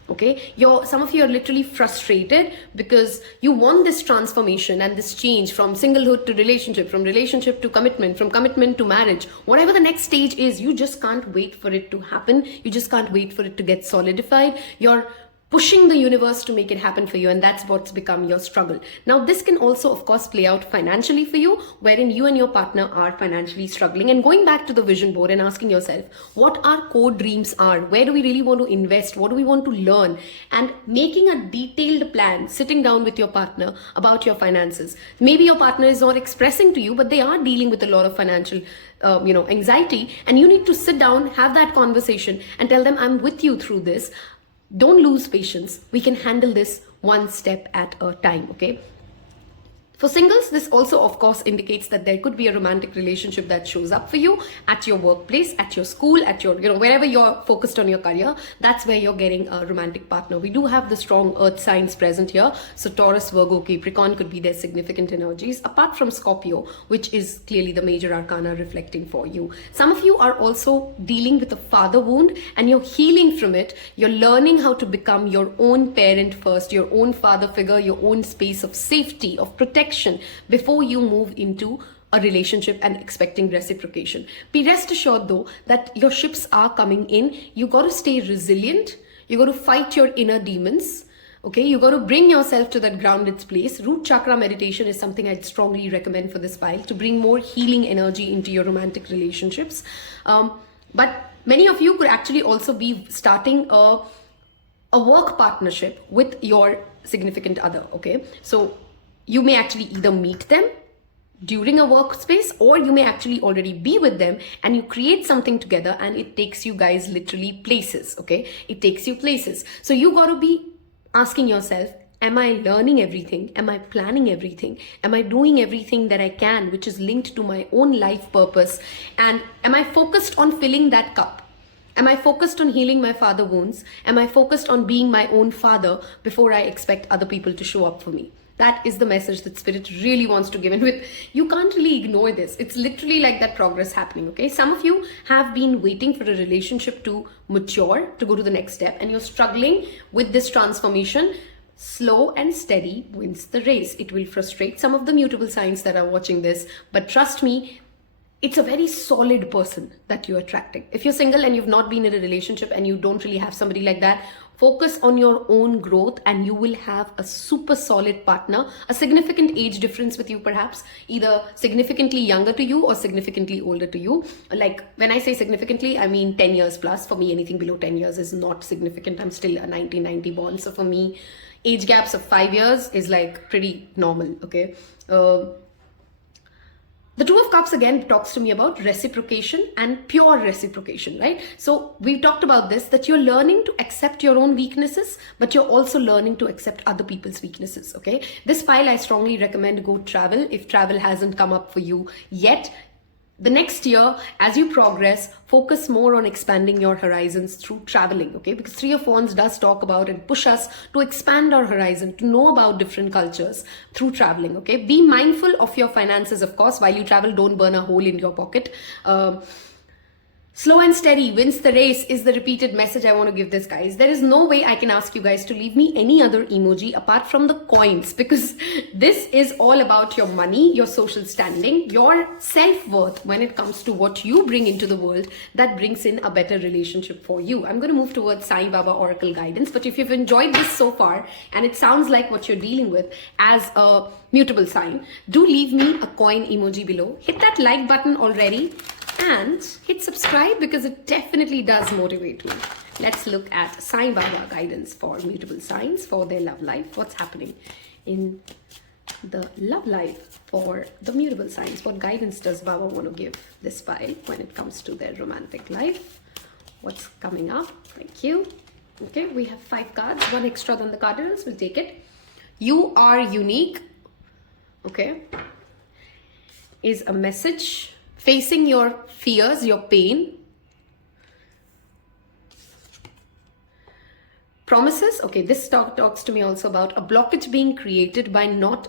Okay, some of you are literally frustrated because you want this transformation and this change from singlehood to relationship, from relationship to commitment, from commitment to marriage. Whatever the next stage is, you just can't wait for it to happen. You just can't wait for it to get solidified. You're pushing the universe to make it happen for you, and that's what's become your struggle. Now, this can also, of course, play out financially for you, wherein you and your partner are financially struggling. And going back to the vision board and asking yourself what our core dreams are, where do we really want to invest, what do we want to learn, and making a detailed plan, sitting down with your partner about your finances. Maybe your partner is not expressing to you, but they are dealing with a lot of financial anxiety, and you need to sit down, have that conversation, and tell them, I'm with you through this. Don't lose patience. We can handle this one step at a time, okay? For singles, this also, of course, indicates that there could be a romantic relationship that shows up for you at your workplace, at your school, at your, wherever you're focused on your career. That's where you're getting a romantic partner. We do have the strong earth signs present here. So Taurus, Virgo, Capricorn could be their significant energies, apart from Scorpio, which is clearly the major arcana reflecting for you. Some of you are also dealing with a father wound and you're healing from it. You're learning how to become your own parent first, your own father figure, your own space of safety, of protection, before you move into a relationship and expecting reciprocation. Be rest assured though that your ships are coming in. You got to stay resilient. You got to fight your inner demons. Okay, you got to bring yourself to that grounded place. Root chakra meditation is something I'd strongly recommend for this pile to bring more healing energy into your romantic relationships. But many of you could actually also be starting a work partnership with your significant other. Okay, so you may actually either meet them during a workspace, or you may actually already be with them and you create something together and it takes you guys literally places, okay? It takes you places. So you got to be asking yourself, am I learning everything? Am I planning everything? Am I doing everything that I can, which is linked to my own life purpose? And am I focused on filling that cup? Am I focused on healing my father wounds? Am I focused on being my own father before I expect other people to show up for me? That is the message that Spirit really wants to give. And you can't really ignore this. It's literally like that progress happening, okay? Some of you have been waiting for a relationship to mature, to go to the next step, and you're struggling with this transformation. Slow and steady wins the race. It will frustrate some of the mutable signs that are watching this, but trust me, it's a very solid person that you're attracting. If you're single and you've not been in a relationship and you don't really have somebody like that, focus on your own growth and you will have a super solid partner, a significant age difference with you perhaps, either significantly younger to you or significantly older to you. Like when I say significantly, I mean 10 years plus. For me, anything below 10 years is not significant. I'm still a 1990 born. So for me, age gaps of 5 years is like pretty normal, okay? The Two of Cups again talks to me about reciprocation and pure reciprocation, right? So we've talked about this, that you're learning to accept your own weaknesses, but you're also learning to accept other people's weaknesses, okay? This file, I strongly recommend go travel if travel hasn't come up for you yet. The next year, as you progress, focus more on expanding your horizons through traveling, okay? Because Three of Wands does talk about and push us to expand our horizon, to know about different cultures through traveling, okay? Be mindful of your finances, of course. While you travel, don't burn a hole in your pocket. Slow and steady wins the race is the repeated message I want to give this, guys. There is no way I can ask you guys to leave me any other emoji apart from the coins, because this is all about your money, your social standing, your self-worth when it comes to what you bring into the world that brings in a better relationship for you. I'm going to move towards Sai Baba Oracle guidance, but if you've enjoyed this so far and it sounds like what you're dealing with as a mutable sign, do leave me a coin emoji below. Hit that like button already and hit subscribe, because it definitely does motivate me. Let's look at Sai Baba guidance for mutable signs for their love life. What's happening in the love life for the mutable signs? What guidance does Baba want to give this file when it comes to their romantic life? What's coming up? Thank you. Okay, we have 5 cards, 1 extra than the Cardinals. We'll take it. You are unique. Okay, is a message. Facing your fears, your pain. Promises. Okay, this talks to me also about a blockage being created by not,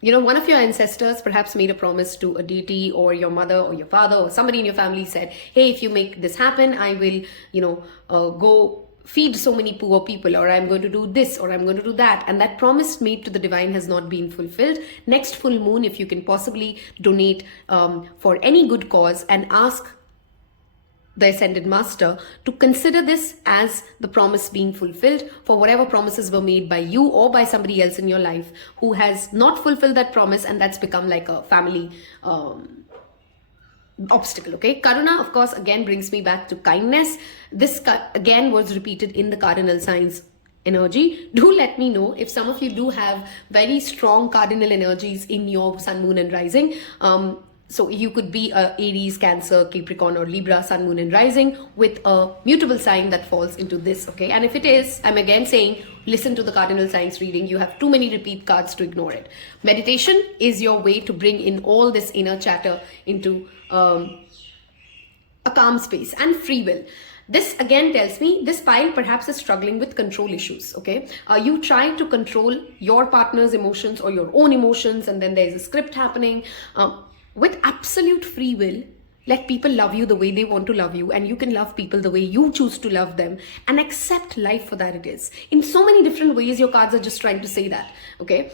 one of your ancestors perhaps made a promise to a deity, or your mother or your father or somebody in your family said, hey, if you make this happen, I will, go feed so many poor people, or I'm going to do this, or I'm going to do that. And that promise made to the divine has not been fulfilled. Next full moon, if you can possibly donate for any good cause and ask the Ascended Master to consider this as the promise being fulfilled for whatever promises were made by you or by somebody else in your life who has not fulfilled that promise, and that's become like a family obstacle. Okay, Karuna, of course, again brings me back to kindness. This again was repeated in the cardinal signs energy. Do let me know if some of you do have very strong cardinal energies in your sun, moon and rising. So you could be a Aries, Cancer, Capricorn or Libra, sun, moon and rising with a mutable sign that falls into this. Okay, and if it is, I'm again saying listen to the cardinal signs reading. You have too many repeat cards to ignore it. Meditation is your way to bring in all this inner chatter into a calm space. And free will. This again tells me this pile perhaps is struggling with control issues. Okay, you try to control your partner's emotions or your own emotions, and then there's a script happening. With absolute free will, let people love you the way they want to love you, and you can love people the way you choose to love them, and accept life for that it is. In so many different ways, your cards are just trying to say that. Okay,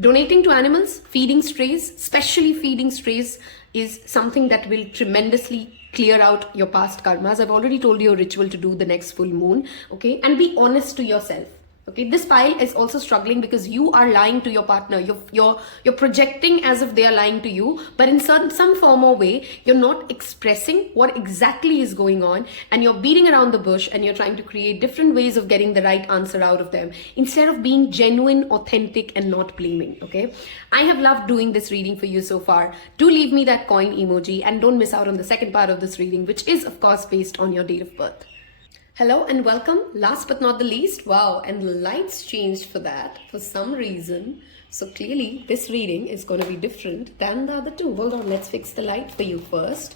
donating to animals, feeding strays, especially feeding strays, is something that will tremendously clear out your past karmas. I've already told you a ritual to do the next full moon. Okay, and be honest to yourself. Okay, this pile is also struggling because you are lying to your partner. You're projecting as if they are lying to you, but in some form or way, you're not expressing what exactly is going on, and you're beating around the bush, and you're trying to create different ways of getting the right answer out of them instead of being genuine, authentic, and not blaming. Okay, I have loved doing this reading for you so far. Do leave me that coin emoji, and don't miss out on the second part of this reading, which is of course based on your date of birth. Hello and welcome. Last but not the least, wow, and the lights changed for that for some reason. So clearly this reading is going to be different than the other two. Hold on, let's fix the light for you first.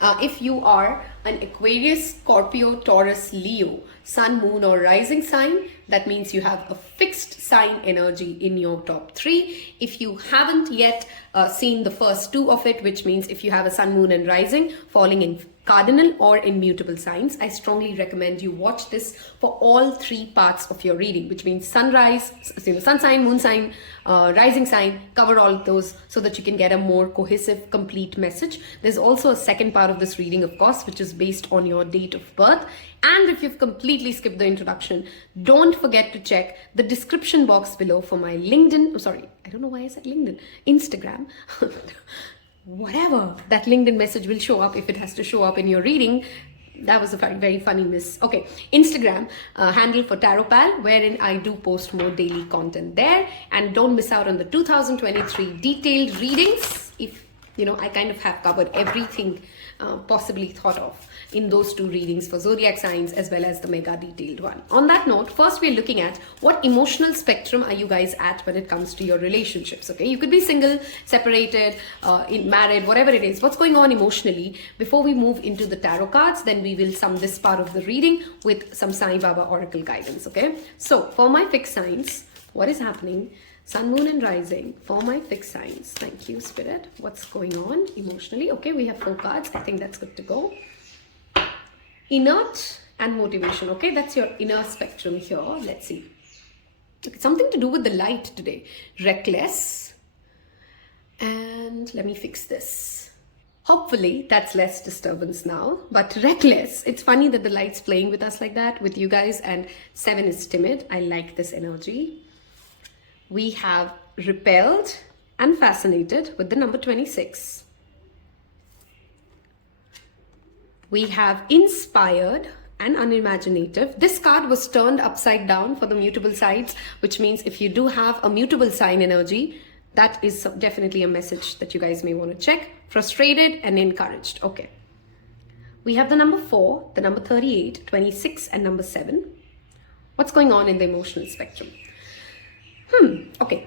If you are an Aquarius, Scorpio, Taurus, Leo, sun, moon or rising sign, that means you have a fixed sign energy in your top 3. If you haven't yet seen the first 2 of it, which means if you have a sun, moon and rising falling in cardinal or in mutable signs, I strongly recommend you watch this for all 3 parts of your reading, which means sunrise, sun sign, moon sign, rising sign. Cover all of those so that you can get a more cohesive, complete message. There's also a second part of this reading, of course, which is based on your date of birth. And if you've completely skipped the introduction, don't forget to check the description box below for my LinkedIn. Oh, sorry, I don't know why I said LinkedIn. Instagram. Whatever, that LinkedIn message will show up if it has to show up in your reading. That was a very, very funny miss. Okay, Instagram handle for Tarot Pal, wherein I do post more daily content there. And don't miss out on the 2023 detailed readings. If I kind of have covered everything possibly thought of in those 2 readings for zodiac signs as well as the mega detailed one. On that note, first we're looking at what emotional spectrum are you guys at when it comes to your relationships. Okay, you could be single, separated, married, whatever it is. What's going on emotionally? Before we move into the tarot cards, then we will sum this part of the reading with some Sai Baba Oracle guidance. Okay, so for my fixed signs, what is happening, sun, moon and rising for my fixed signs. Thank you, Spirit. What's going on emotionally? Okay, we have 4 cards. I think that's good to go. Inert and motivation. Okay, that's your inner spectrum here. Let's see. Okay, something to do with the light today. Reckless. And let me fix this. Hopefully that's less disturbance now, but reckless. It's funny that the light's playing with us like that, with you guys, and 7 is timid. I like this energy. We have repelled and fascinated with the number 26. We have inspired and unimaginative. This card was turned upside down for the mutable sides, which means if you do have a mutable sign energy, that is definitely a message that you guys may want to check. Frustrated and encouraged. Okay. We have the number 4, the number 38, 26, and number 7. What's going on in the emotional spectrum? Okay.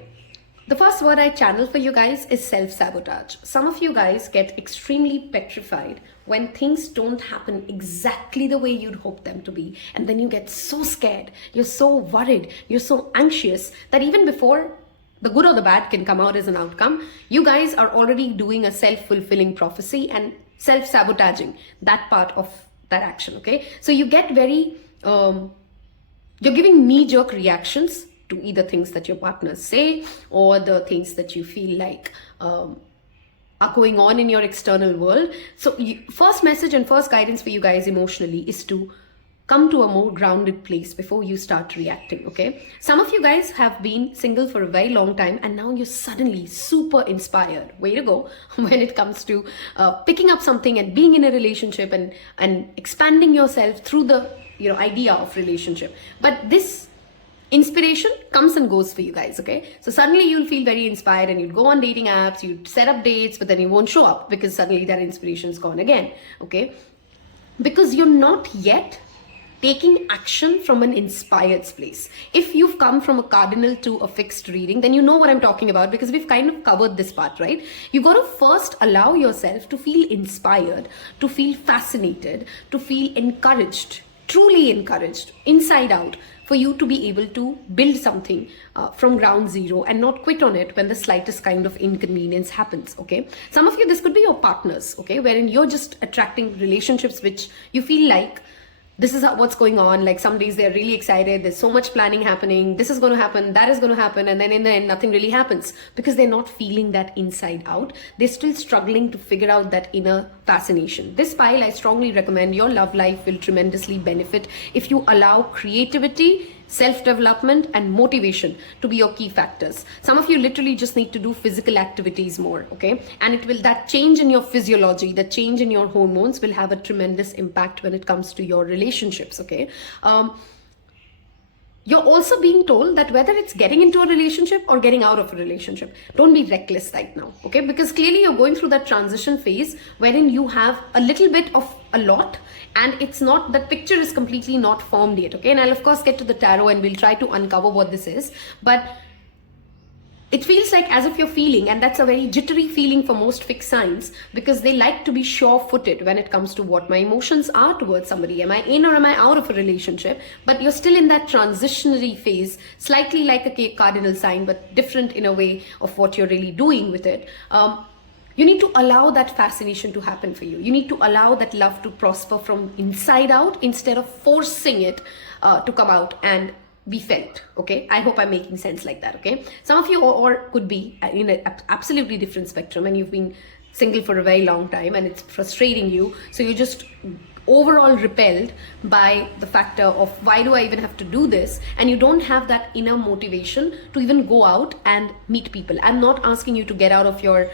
The first word I channel for you guys is self-sabotage. Some of you guys get extremely petrified when things don't happen exactly the way you'd hope them to be. And then you get so scared, you're so worried, you're so anxious that even before the good or the bad can come out as an outcome, you guys are already doing a self-fulfilling prophecy and self-sabotaging that part of that action, okay? So you get very, you're giving knee-jerk reactions to either things that your partners say or the things that you feel like are going on in your external world. So first message and first guidance for you guys emotionally is to come to a more grounded place before you start reacting, okay? Some of you guys have been single for a very long time and now you're suddenly super inspired. Way to go when it comes to picking up something and being in a relationship and expanding yourself through the idea of relationship. But this inspiration comes and goes for you guys, okay? So suddenly you'll feel very inspired and you'd go on dating apps, you'd set up dates, but then you won't show up because suddenly that inspiration's gone again, okay? Because you're not yet taking action from an inspired place. If you've come from a cardinal to a fixed reading, then you know what I'm talking about because we've kind of covered this part, right? You got to first allow yourself to feel inspired, to feel fascinated, to feel encouraged, truly encouraged, inside out, for you to be able to build something from ground zero and not quit on it when the slightest kind of inconvenience happens, okay? Some of you, this could be your partners, okay? Wherein you're just attracting relationships which you feel like this is what's going on. Like some days they're really excited. There's so much planning happening. This is going to happen. That is going to happen. And then in the end, nothing really happens because they're not feeling that inside out. They're still struggling to figure out that inner fascination. This pile, I strongly recommend. Your love life will tremendously benefit if you allow creativity, self-development and motivation to be your key factors. Some of you literally just need to do physical activities more, okay? And that change in your physiology, that change in your hormones will have a tremendous impact when it comes to your relationships, okay? You're also being told that whether it's getting into a relationship or getting out of a relationship, don't be reckless right now, okay? Because clearly you're going through that transition phase wherein you have a little bit of a lot and it's not, that picture is completely not formed yet, okay? And I'll of course get to the tarot and we'll try to uncover what this is, but it feels like as if you're feeling, and that's a very jittery feeling for most fixed signs because they like to be sure-footed when it comes to what my emotions are towards somebody. Am I in or am I out of a relationship? But you're still in that transitionary phase, slightly like a cardinal sign, but different in a way of what you're really doing with it. You need to allow that fascination to happen for you. You need to allow that love to prosper from inside out instead of forcing it to come out and be felt, okay? I hope I'm making sense like that, okay? Some of you or could be in an absolutely different spectrum and you've been single for a very long time and it's frustrating you. So you're just overall repelled by the factor of why do I even have to do this? And you don't have that inner motivation to even go out and meet people. I'm not asking you to get out of your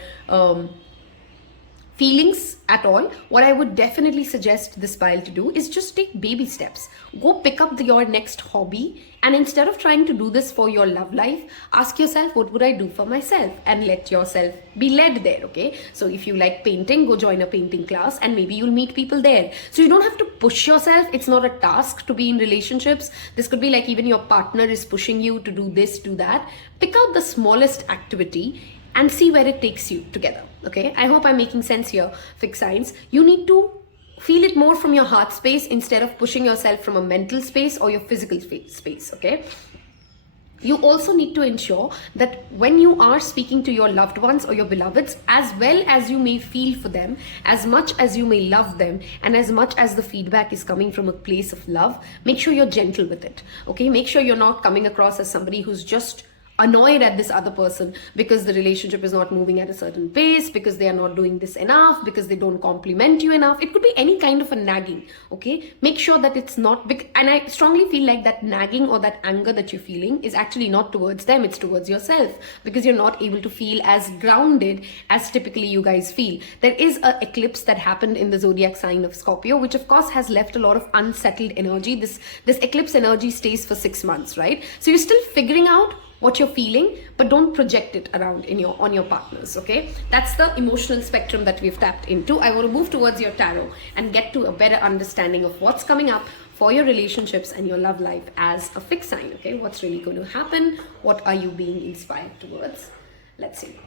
feelings at all. What I would definitely suggest this pile to do is just take baby steps. Go pick up your next hobby, and instead of trying to do this for your love life, ask yourself, what would I do for myself? And let yourself be led there, okay? So if you like painting, go join a painting class and maybe you'll meet people there. So you don't have to push yourself. It's not a task to be in relationships. This could be like even your partner is pushing you to do this, do that. Pick out the smallest activity and see where it takes you together, okay? I hope I'm making sense here, fixed signs. You need to feel it more from your heart space instead of pushing yourself from a mental space or your physical space, okay? You also need to ensure that when you are speaking to your loved ones or your beloveds, as well as you may feel for them, as much as you may love them, and as much as the feedback is coming from a place of love, make sure you're gentle with it. Okay, make sure you're not coming across as somebody who's just annoyed at this other person because the relationship is not moving at a certain pace, because they are not doing this enough, because they don't compliment you enough. It could be any kind of a nagging. Okay, make sure that it's not big. And I strongly feel like that nagging or that anger that you're feeling is actually not towards them, it's towards yourself, because you're not able to feel as grounded as typically you guys feel. There is an eclipse that happened in the zodiac sign of Scorpio, which of course has left a lot of unsettled energy. This eclipse energy stays for 6 months, right? So you're still figuring out what you're feeling, but don't project it around on your partners. Okay, that's the emotional spectrum that we've tapped into. I want to move towards your tarot and get to a better understanding of what's coming up for your relationships and your love life as a fixed sign. Okay, what's really going to happen? What are you being inspired towards? Let's see.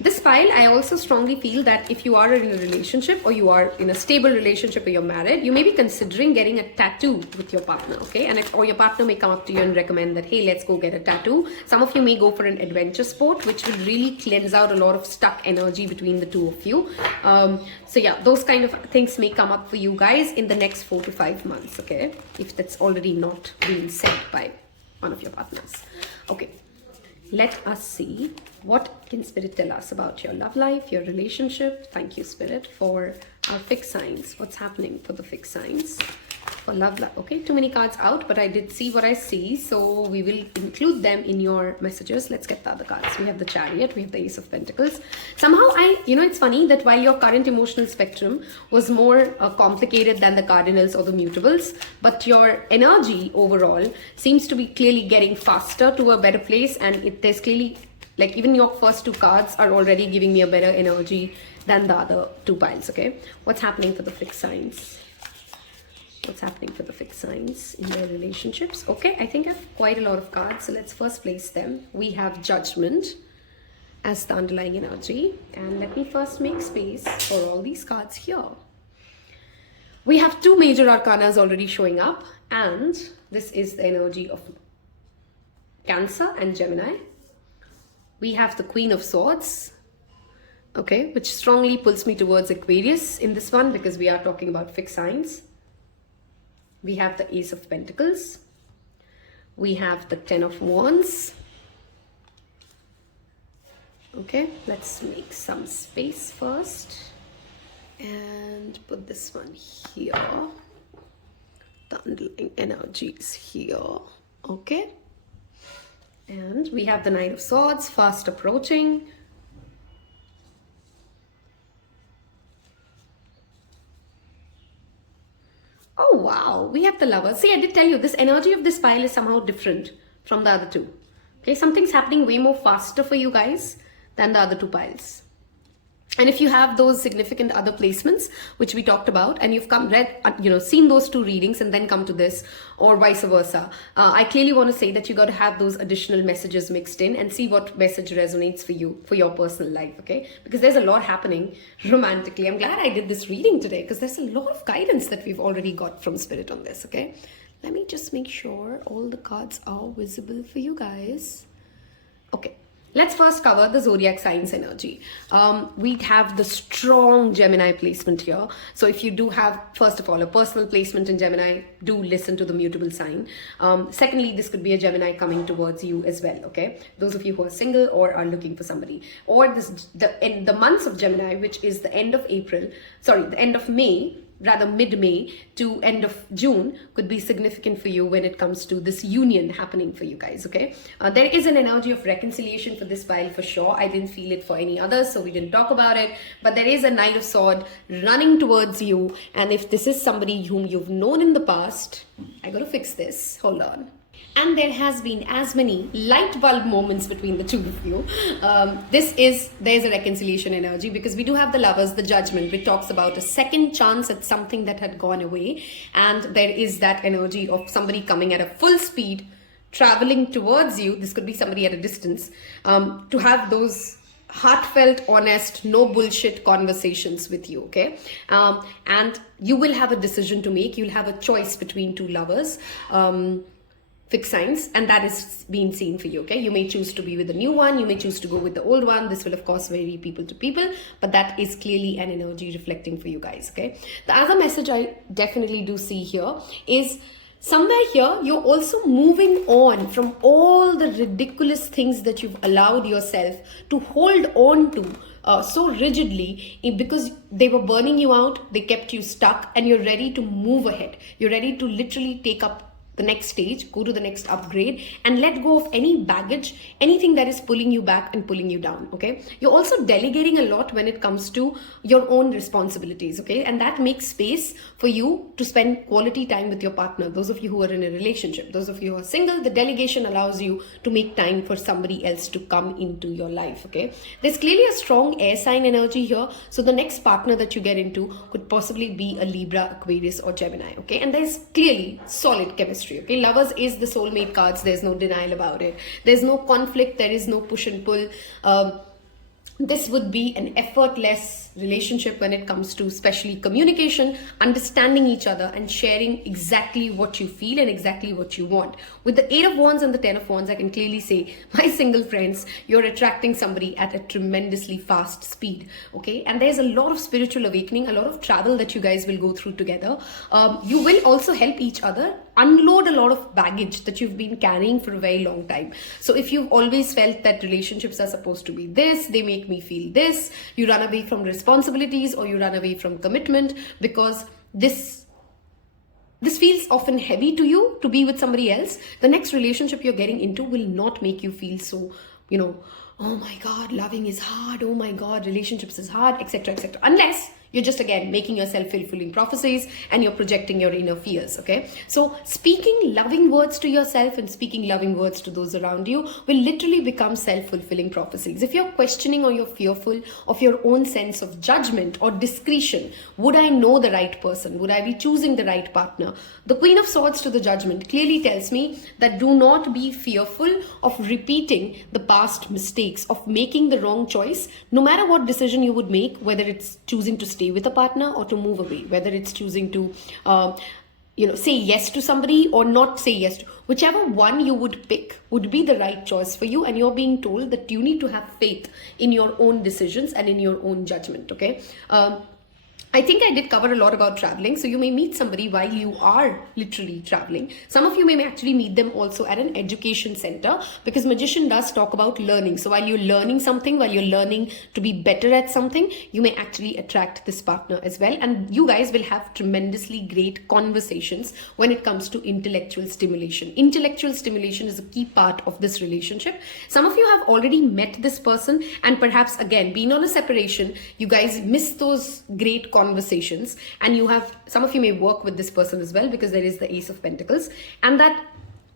This pile, I also strongly feel that if you are in a relationship or you are in a stable relationship or you're married, you may be considering getting a tattoo with your partner, okay? Or your partner may come up to you and recommend that, hey, let's go get a tattoo. Some of you may go for an adventure sport, which will really cleanse out a lot of stuck energy between the two of you. So yeah, those kind of things may come up for you guys in the next 4 to 5 months, okay? If that's already not being said by one of your partners. Okay. Let us see, what can Spirit tell us about your love life, your relationship? Thank you, Spirit, for our fixed signs. What's happening for the fixed signs for love life? Okay, too many cards out, but I did see what I see, so we will include them in your messages. Let's get the other cards. We have the Chariot, we have the Ace of Pentacles. Somehow it's funny that while your current emotional spectrum was more complicated than the Cardinals or the Mutables, but your energy overall seems to be clearly getting faster to a better place, and there's clearly, like, even your first 2 cards are already giving me a better energy than the other 2 piles. Okay, what's happening for the fixed signs? What's happening for the fixed signs in their relationships? Okay, I think I have quite a lot of cards, so let's first place them. We have Judgment as the underlying energy, and let me first make space for all these cards here. We have 2 major arcanas already showing up, and this is the energy of Cancer and Gemini. We have the Queen of Swords, okay, which strongly pulls me towards Aquarius in this one, because we are talking about fixed signs. We have the Ace of Pentacles. We have the Ten of Wands. Okay, let's make some space first and put this one here. The underlying energy is here. Okay. And we have the Knight of Swords fast approaching. Oh wow, we have the Lovers. See, I did tell you this energy of this pile is somehow different from the other 2. Okay, something's happening way more faster for you guys than the other 2 piles. And if you have those significant other placements, which we talked about, and you've seen those 2 readings and then come to this, or vice versa, I clearly want to say that you got to have those additional messages mixed in and see what message resonates for you, for your personal life, okay? Because there's a lot happening romantically. I'm glad I did this reading today, because there's a lot of guidance that we've already got from Spirit on this, okay? Let me just make sure all the cards are visible for you guys. Okay. Let's first cover the zodiac signs energy. We have the strong Gemini placement here. So if you do have, first of all, a personal placement in Gemini, do listen to the mutable sign. Secondly, this could be a Gemini coming towards you as well, okay? Those of you who are single or are looking for somebody. Or in the months of Gemini, which is the end of the end of May, rather mid-May to end of June, could be significant for you when it comes to this union happening for you guys, okay? There is an energy of reconciliation for this pile for sure. I didn't feel it for any others, so we didn't talk about it. But there is a Knight of Swords running towards you. And if this is somebody whom you've known in the past, I gotta fix this. Hold on. And there has been as many light bulb moments between the 2 of you. There's a reconciliation energy, because we do have the Lovers, the Judgment, which talks about a second chance at something that had gone away. And there is that energy of somebody coming at a full speed, traveling towards you. This could be somebody at a distance, to have those heartfelt, honest, no bullshit conversations with you, okay? And you will have a decision to make. You'll have a choice between two lovers, fixed signs, and that is being seen for you, okay? You may choose to be with the new one, you may choose to go with the old one. This will of course vary people to people, but that is clearly an energy reflecting for you guys, okay? The other message I definitely do see here is somewhere here you're also moving on from all the ridiculous things that you've allowed yourself to hold on to so rigidly, because they were burning you out, they kept you stuck, and you're ready to move ahead. You're ready to literally take up the next stage, go to the next upgrade, and let go of any baggage, anything that is pulling you back and pulling you down, okay? You're also delegating a lot when it comes to your own responsibilities, okay? And that makes space for you to spend quality time with your partner. Those of you who are in a relationship, those of you who are single, the delegation allows you to make time for somebody else to come into your life, okay? There's clearly a strong air sign energy here, so the next partner that you get into could possibly be a Libra, Aquarius, or Gemini, okay? And there's clearly solid chemistry. Okay, lovers is the soulmate cards. There's no denial about it. There's no conflict. There is no push and pull. This would be an effortless relationship when it comes to especially communication, understanding each other, and sharing exactly what you feel and exactly what you want. With the 8 of Wands and the 10 of Wands, I can clearly say, my single friends, you're attracting somebody at a tremendously fast speed, okay? And there's a lot of spiritual awakening, a lot of travel that you guys will go through together. You will also help each other unload a lot of baggage that you've been carrying for a very long time. So if you've always felt that relationships are supposed to be this, they make me feel this, you run away from responsibilities or you run away from commitment because this feels often heavy to you to be with somebody else, the next relationship you're getting into will not make you feel so, oh my God, loving is hard, oh my God, relationships is hard, etc., etc. Unless you're just, again, making yourself fulfilling prophecies and you're projecting your inner fears, okay? So speaking loving words to yourself and speaking loving words to those around you will literally become self-fulfilling prophecies. If you're questioning or you're fearful of your own sense of judgment or discretion, would I know the right person? Would I be choosing the right partner? The Queen of Swords to the Judgment clearly tells me that do not be fearful of repeating the past mistakes, of making the wrong choice, no matter what decision you would make, whether it's choosing to stay with a partner or to move away, whether it's choosing to say yes to somebody or not say yes to, whichever one you would pick would be the right choice for you, and you're being told that you need to have faith in your own decisions and in your own judgment, okay? I think I did cover a lot about traveling. So you may meet somebody while you are literally traveling. Some of you may actually meet them also at an education center, because Magician does talk about learning. So while you're learning something, while you're learning to be better at something, you may actually attract this partner as well. And you guys will have tremendously great conversations when it comes to intellectual stimulation. Intellectual stimulation is a key part of this relationship. Some of you have already met this person, and perhaps again, being on a separation, you guys miss those great conversations, and some of you may work with this person as well, because there is the Ace of Pentacles, and that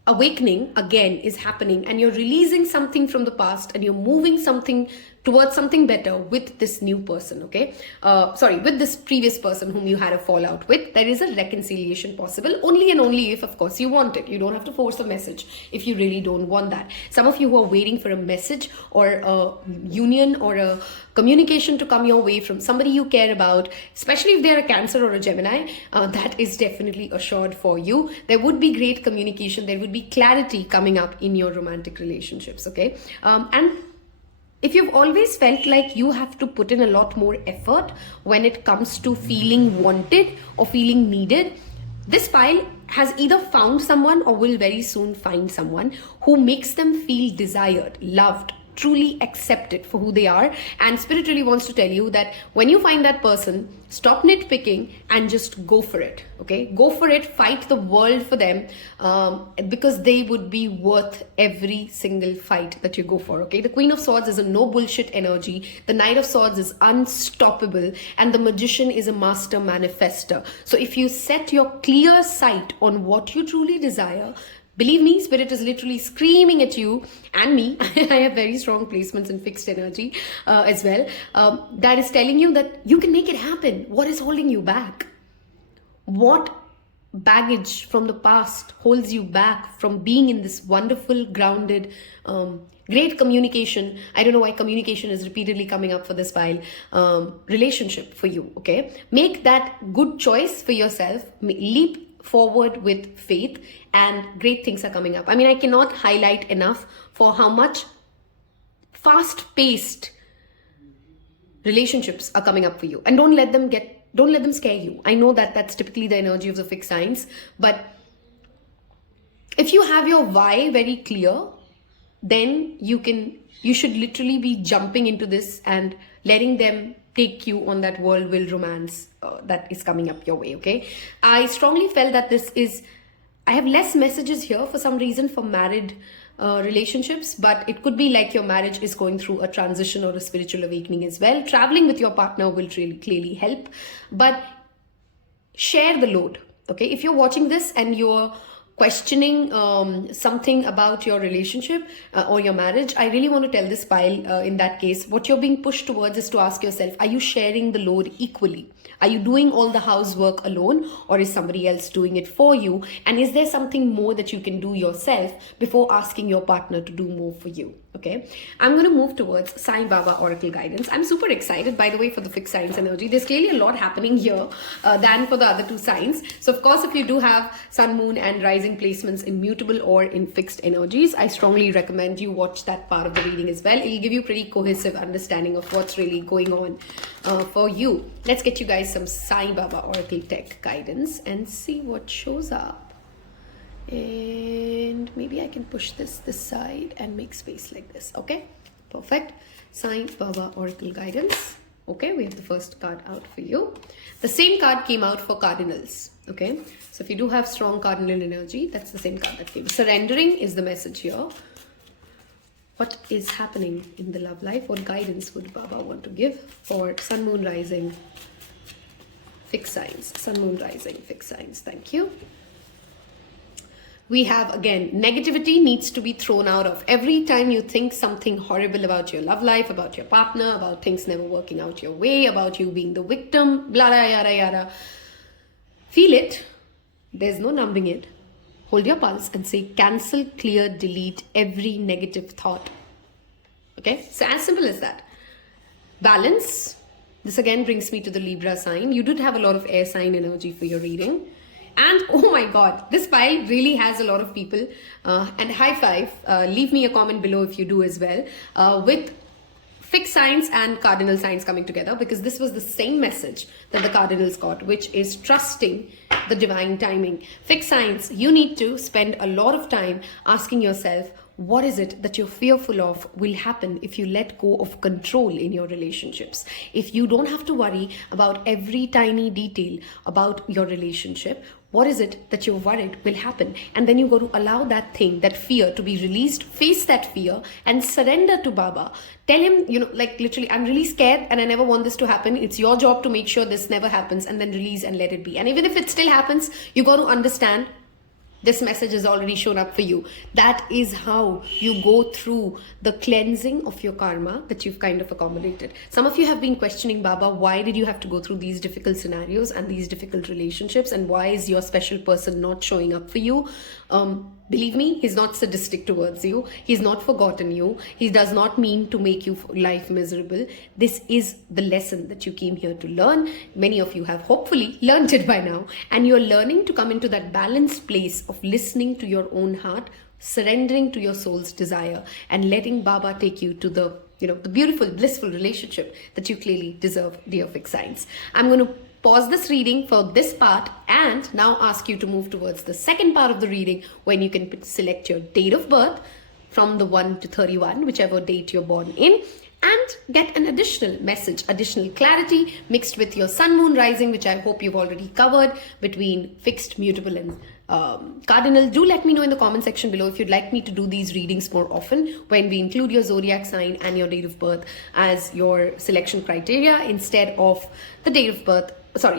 awakening again is happening, and you're releasing something from the past and you're moving something towards something better with this new person, okay? With this previous person whom you had a fallout with. There is a reconciliation possible, only and only if, of course, you want it. You don't have to force a message if you really don't want that. Some of you who are waiting for a message or a union or a communication to come your way from somebody you care about, especially if they're a Cancer or a Gemini, that is definitely assured for you. There would be great communication. There would be clarity coming up in your romantic relationships, okay? And if you've always felt like you have to put in a lot more effort when it comes to feeling wanted or feeling needed, this pile has either found someone or will very soon find someone who makes them feel desired, loved, truly accepted for who they are. And Spirit really wants to tell you that when you find that person, stop nitpicking and just go for it, okay? Go for it, fight the world for them, because they would be worth every single fight that you go for, okay? The Queen of Swords is a no bullshit energy. The Knight of Swords is unstoppable, and the Magician is a master manifester. So if you set your clear sight on what you truly desire, believe me, Spirit is literally screaming at you and me. I have very strong placements in fixed energy as well. That is telling you that you can make it happen. What is holding you back? What baggage from the past holds you back from being in this wonderful, grounded, great communication. I don't know why communication is repeatedly coming up for this file. Relationship for you, okay? Make that good choice for yourself. Leap forward with faith, and great things are coming up. I mean, I cannot highlight enough for how much fast-paced relationships are coming up for you. And don't let them scare you. I know that that's typically the energy of the fixed signs, but if you have your why very clear, then you should literally be jumping into this and letting them take you on that whirlwind romance that is coming up your way, okay? I strongly felt that I have less messages here for some reason for married relationships, but it could be like your marriage is going through a transition or a spiritual awakening as well. Traveling with your partner will really clearly help, but share the load, okay? If you're watching this and you're questioning something about your relationship or your marriage, I really want to tell this pile in that case, what you're being pushed towards is to ask yourself, are you sharing the load equally? Are you doing all the housework alone, or is somebody else doing it for you? And is there something more that you can do yourself before asking your partner to do more for you? Okay, I'm going to move towards Sai Baba Oracle Guidance. I'm super excited, by the way, for the fixed signs energy. There's clearly a lot happening here than for the other two signs. So, of course, if you do have Sun, Moon and Rising placements in Mutable or in fixed energies, I strongly recommend you watch that part of the reading as well. It'll give you pretty cohesive understanding of what's really going on for you. Let's get you guys some Sai Baba Oracle Tech Guidance and see what shows up. And maybe I can push this side and make space like this. Okay, perfect. Sai Baba Oracle Guidance. Okay, we have the first card out for you. The same card came out for Cardinals. Okay, so if you do have strong Cardinal energy, that's the same card that came. Surrendering is the message here. What is happening in the love life? What guidance would Baba want to give for Sun, Moon, Rising, fixed signs? Sun, Moon, Rising, fixed signs. Thank you. We have, again, negativity needs to be thrown out of. Every time you think something horrible about your love life, about your partner, about things never working out your way, about you being the victim, blah, blah, yada, yada, feel it. There's no numbing it. Hold your pulse and say, cancel, clear, delete every negative thought. Okay? So as simple as that. Balance. This again brings me to the Libra sign. You did have a lot of air sign energy for your reading. And oh my God, this pile really has a lot of people. And high five. Leave me a comment below if you do as well. With fixed signs and cardinal signs coming together, because this was the same message that the cardinals got, which is trusting the divine timing. Fixed signs, you need to spend a lot of time asking yourself, what is it that you're fearful of will happen if you let go of control in your relationships? If you don't have to worry about every tiny detail about your relationship, what is it that you're worried will happen? And then you got to allow that thing, that fear to be released, face that fear and surrender to Baba. Tell him, like literally, I'm really scared and I never want this to happen. It's your job to make sure this never happens, and then release and let it be. And even if it still happens, you got to understand this message has already shown up for you. That is how you go through the cleansing of your karma that you've kind of accommodated. Some of you have been questioning, Baba, why did you have to go through these difficult scenarios and these difficult relationships? And why is your special person not showing up for you? Believe me, he's not sadistic towards you. He's not forgotten you. He does not mean to make your life miserable. This is the lesson that you came here to learn. Many of you have hopefully learned it by now. And you're learning to come into that balanced place of listening to your own heart, surrendering to your soul's desire, and letting Baba take you to the beautiful, blissful relationship that you clearly deserve, dear fixed signs. I'm going to pause this reading for this part and now ask you to move towards the second part of the reading, when you can select your date of birth from the 1 to 31, whichever date you're born in, and get an additional message, additional clarity mixed with your Sun, Moon, Rising, which I hope you've already covered between fixed, mutable and cardinal. Do let me know in the comment section below if you'd like me to do these readings more often, when we include your zodiac sign and your date of birth as your selection criteria instead of the date of birth.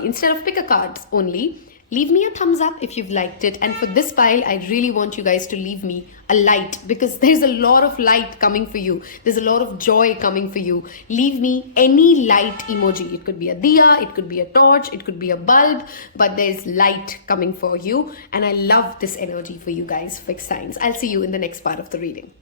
Instead of pick a cards only Leave me a thumbs up if you've liked it. And for this pile, I really want you guys to leave me a light, because there's a lot of light coming for you. There's a lot of joy coming for you. Leave me any light emoji. It could be a diya, it could be a torch, it could be a bulb, but there's light coming for you. And I love this energy for you guys, fixed signs. I'll see you in the next part of the reading.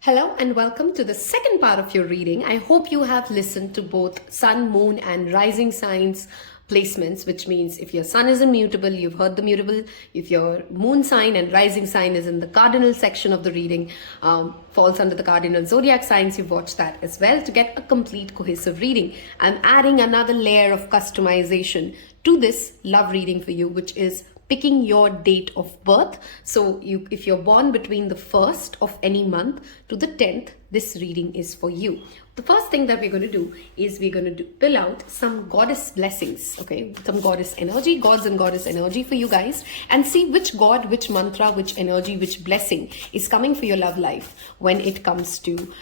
Hello and welcome to the second part of your reading. I hope you have listened to both sun, moon and rising signs placements, which means if your sun is in mutable, you've heard the mutable. If your moon sign and rising sign is in the cardinal section of the reading, falls under the cardinal zodiac signs, you've watched that as well to get a complete cohesive reading. I'm adding another layer of customization to this love reading for you, which is picking your date of birth. So if you're born between the 1st of any month to the 10th, this reading is for you. The first thing that we're going to do is we're going to pull out some goddess blessings, okay? Some goddess energy, gods and goddess energy for you guys, and see which god, which mantra, which energy, which blessing is coming for your love life when it comes to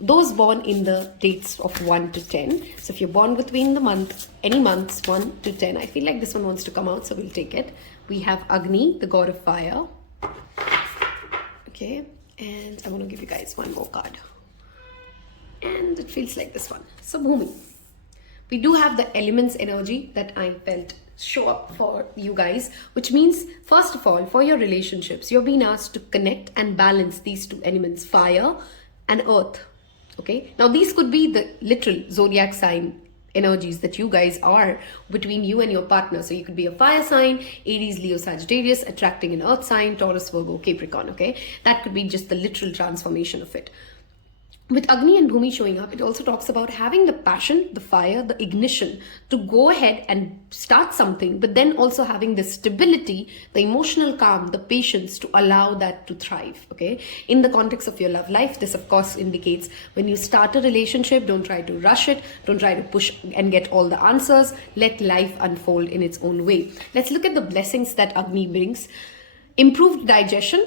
those born in the dates of 1 to 10. So if you're born between the month, any months 1 to 10, I feel like this one wants to come out, so we'll take it. We have Agni, the god of fire. Okay, and I want to give you guys one more card. And it feels like this one. So Bhumi. We do have the elements energy that I felt show up for you guys, which means, first of all, for your relationships, you're being asked to connect and balance these two elements, fire and earth. Okay, now these could be the literal zodiac sign energies that you guys are between you and your partner. So you could be a fire sign, Aries, Leo, Sagittarius, attracting an earth sign, Taurus, Virgo, Capricorn. Okay, that could be just the literal transformation of it. With Agni and Bhumi showing up, it also talks about having the passion, the fire, the ignition to go ahead and start something, but then also having the stability, the emotional calm, the patience to allow that to thrive, okay? In the context of your love life, this of course indicates when you start a relationship, don't try to rush it, don't try to push and get all the answers, let life unfold in its own way. Let's look at the blessings that Agni brings. Improved digestion,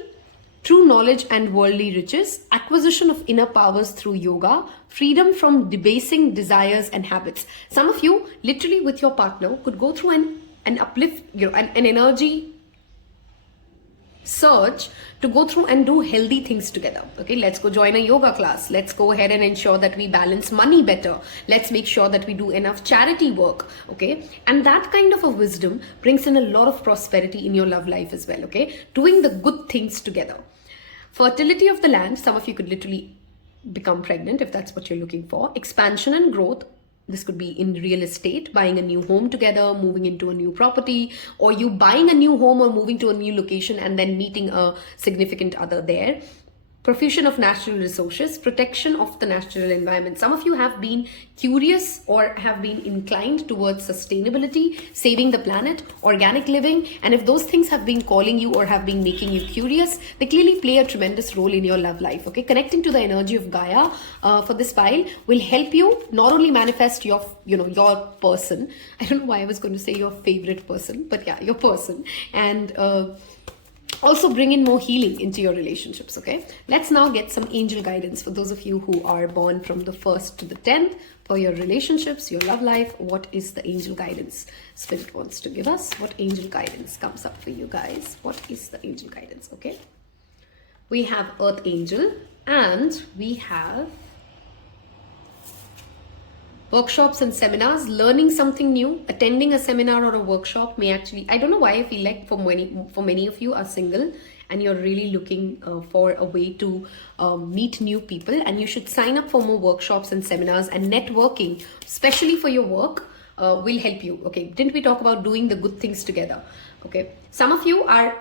true knowledge and worldly riches, acquisition of inner powers through yoga, freedom from debasing desires and habits. Some of you, literally with your partner, could go through an uplift, an energy surge to go through and do healthy things together. Okay, let's go join a yoga class. Let's go ahead and ensure that we balance money better. Let's make sure that we do enough charity work. Okay, and that kind of a wisdom brings in a lot of prosperity in your love life as well. Okay, doing the good things together. Fertility of the land, some of you could literally become pregnant if that's what you're looking for. Expansion and growth, this could be in real estate, buying a new home together, moving into a new property, or you buying a new home or moving to a new location and then meeting a significant other there. Profusion of natural resources, protection of the natural environment. Some of you have been curious or have been inclined towards sustainability, saving the planet, organic living. And if those things have been calling you or have been making you curious, they clearly play a tremendous role in your love life. Okay, connecting to the energy of Gaia for this pile will help you not only manifest your person. I don't know why I was going to say your favorite person, but yeah, your person. And also bring in more healing into your relationships, okay? Let's now get some angel guidance for those of you who are born from the 1st to the 10th for your relationships, your love life. What is the angel guidance Spirit wants to give us? What angel guidance comes up for you guys? What is the angel guidance, okay? We have Earth Angel and we have workshops and seminars, learning something new, attending a seminar or a workshop may actually, I don't know why I feel like for many of you are single and you're really looking for a way to meet new people, and you should sign up for more workshops and seminars, and networking, especially for your work, will help you. Okay, didn't we talk about doing the good things together? Okay, some of you are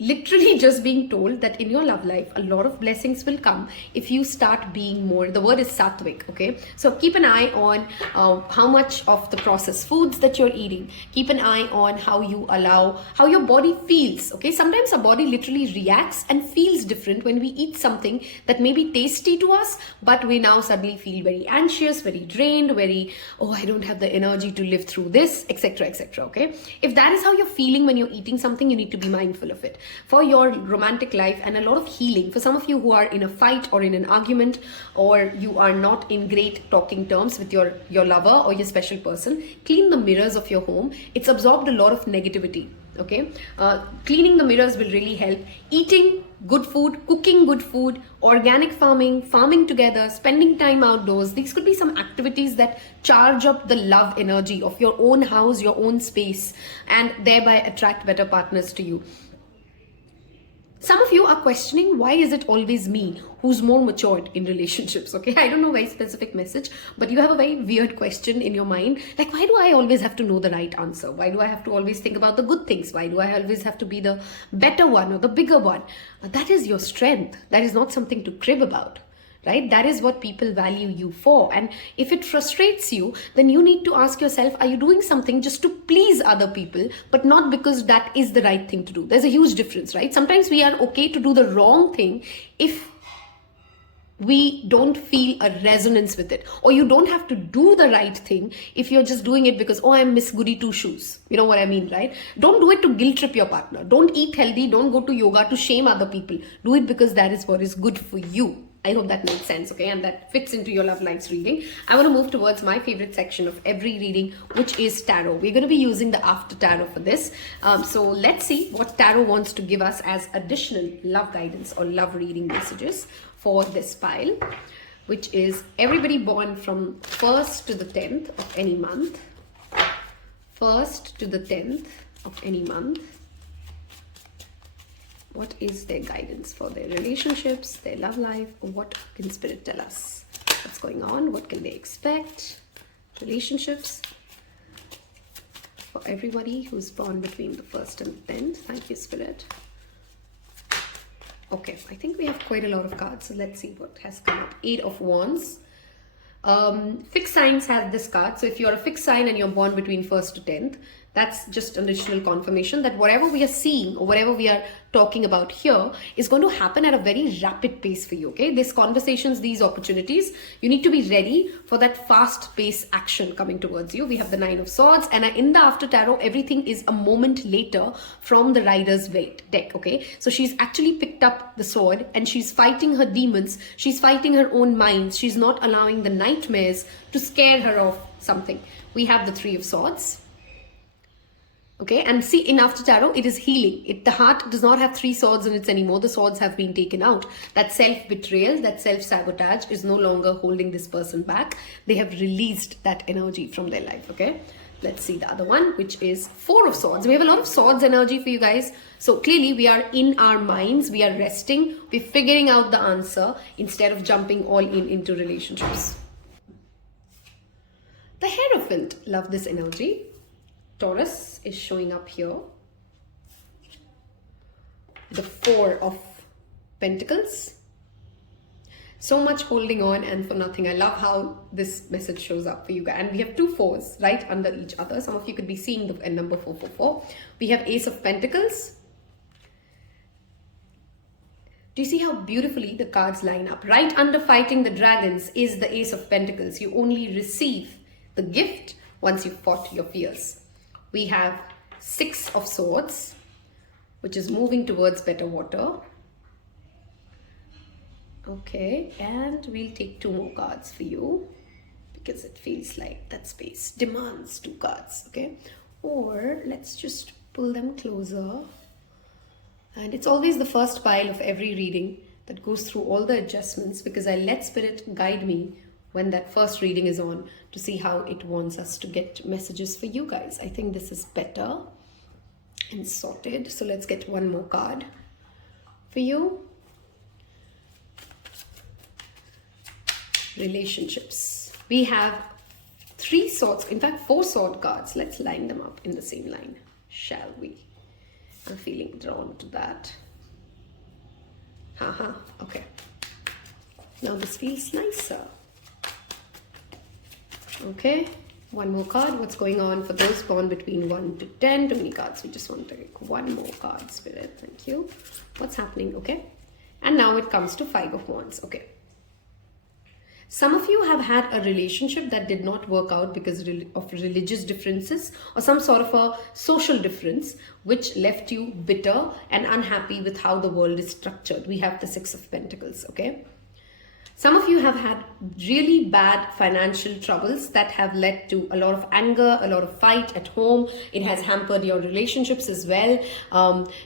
literally just being told that in your love life, a lot of blessings will come if you start being more, the word is sattvic, okay? So keep an eye on how much of the processed foods that you're eating. Keep an eye on how you allow, how your body feels, okay? Sometimes our body literally reacts and feels different when we eat something that may be tasty to us, but we now suddenly feel very anxious, very drained, very, oh, I don't have the energy to live through this, etc., etc., okay? If that is how you're feeling when you're eating something, you need to be mindful of it. For your romantic life and a lot of healing, for some of you who are in a fight or in an argument, or you are not in great talking terms with your lover or your special person, clean the mirrors of your home. It's absorbed a lot of negativity. okay? Cleaning the mirrors will really help. Eating good food, cooking good food, organic farming, farming together, spending time outdoors. These could be some activities that charge up the love energy of your own house, your own space, and thereby attract better partners to you. Some of you are questioning, why is it always me who's more matured in relationships? Okay, I don't know, very specific message, but you have a very weird question in your mind. Like, why do I always have to know the right answer? Why do I have to always think about the good things? Why do I always have to be the better one or the bigger one? That is your strength. That is not something to crib about. Right? That is what people value you for. And if it frustrates you, then you need to ask yourself, are you doing something just to please other people, but not because that is the right thing to do? There's a huge difference, right? Sometimes we are okay to do the wrong thing if we don't feel a resonance with it, or you don't have to do the right thing if you're just doing it because, oh, I'm Miss Goody Two Shoes. You know what I mean, right? Don't do it to guilt trip your partner. Don't eat healthy. Don't go to yoga to shame other people. Do it because that is what is good for you. I hope that makes sense, okay? And that fits into your love lives reading. I want to move towards my favorite section of every reading, which is tarot. We're going to be using the after tarot for this. So let's see what tarot wants to give us as additional love guidance or love reading messages for this pile, which is everybody born from 1st to the 10th of any month. 1st to the 10th of any month. What is their guidance for their relationships, their love life? What can Spirit tell us? What's going on? What can they expect? Relationships for everybody who's born between the 1st and the 10th. Thank you, Spirit. Okay, I think we have quite a lot of cards. So let's see what has come up. 8 of Wands. Fixed signs have this card. So if you're a fixed sign and you're born between 1st to 10th, that's just additional confirmation that whatever we are seeing or whatever we are talking about here is going to happen at a very rapid pace for you, okay? These conversations, these opportunities, you need to be ready for that fast pace action coming towards you. We have the 9 of Swords, and in the after tarot, everything is a moment later from the Rider's Waite deck, okay? So she's actually picked up the sword and she's fighting her demons. She's fighting her own minds. She's not allowing the nightmares to scare her of something. We have the 3 of Swords. Okay, and see, in after tarot, it is healing. The heart does not have 3 swords in it anymore. The swords have been taken out. That self-betrayal, that self-sabotage is no longer holding this person back. They have released that energy from their life, okay? Let's see the other one, which is 4 of Swords. We have a lot of Swords energy for you guys. So clearly, we are in our minds. We are resting. We're figuring out the answer instead of jumping all into relationships. The Hierophant, love this energy. Taurus is showing up here. The 4 of Pentacles. So much holding on and for nothing. I love how this message shows up for you guys. And we have 2 4s right under each other. Some of you could be seeing the number 444. We have Ace of Pentacles. Do you see how beautifully the cards line up? Right under Fighting the Dragons is the Ace of Pentacles. You only receive the gift once you've fought your fears. We have 6 of Swords, which is moving towards better water. Okay, and we'll take 2 more cards for you because it feels like that space demands 2 cards, okay? Or let's just pull them closer. And it's always the first pile of every reading that goes through all the adjustments because I let Spirit guide me when that first reading is on to see how it wants us to get messages for you guys. I think this is better and sorted. So let's get 1 more card for you. Relationships. We have 3 swords, in fact 4 sword cards. Let's line them up in the same line, shall we? I'm feeling drawn to that. Haha, okay. Now this feels nicer. Okay, 1 more card. What's going on for those born between 1 to 10? Too many cards. We just want to take 1 more card, Spirit. Thank you. What's happening? Okay. And now it comes to 5 of Wands. Okay. Some of you have had a relationship that did not work out because of religious differences or some sort of a social difference, which left you bitter and unhappy with how the world is structured. We have the 6 of Pentacles. Okay. Some of you have had really bad financial troubles that have led to a lot of anger, a lot of fight at home. It has hampered your relationships as well.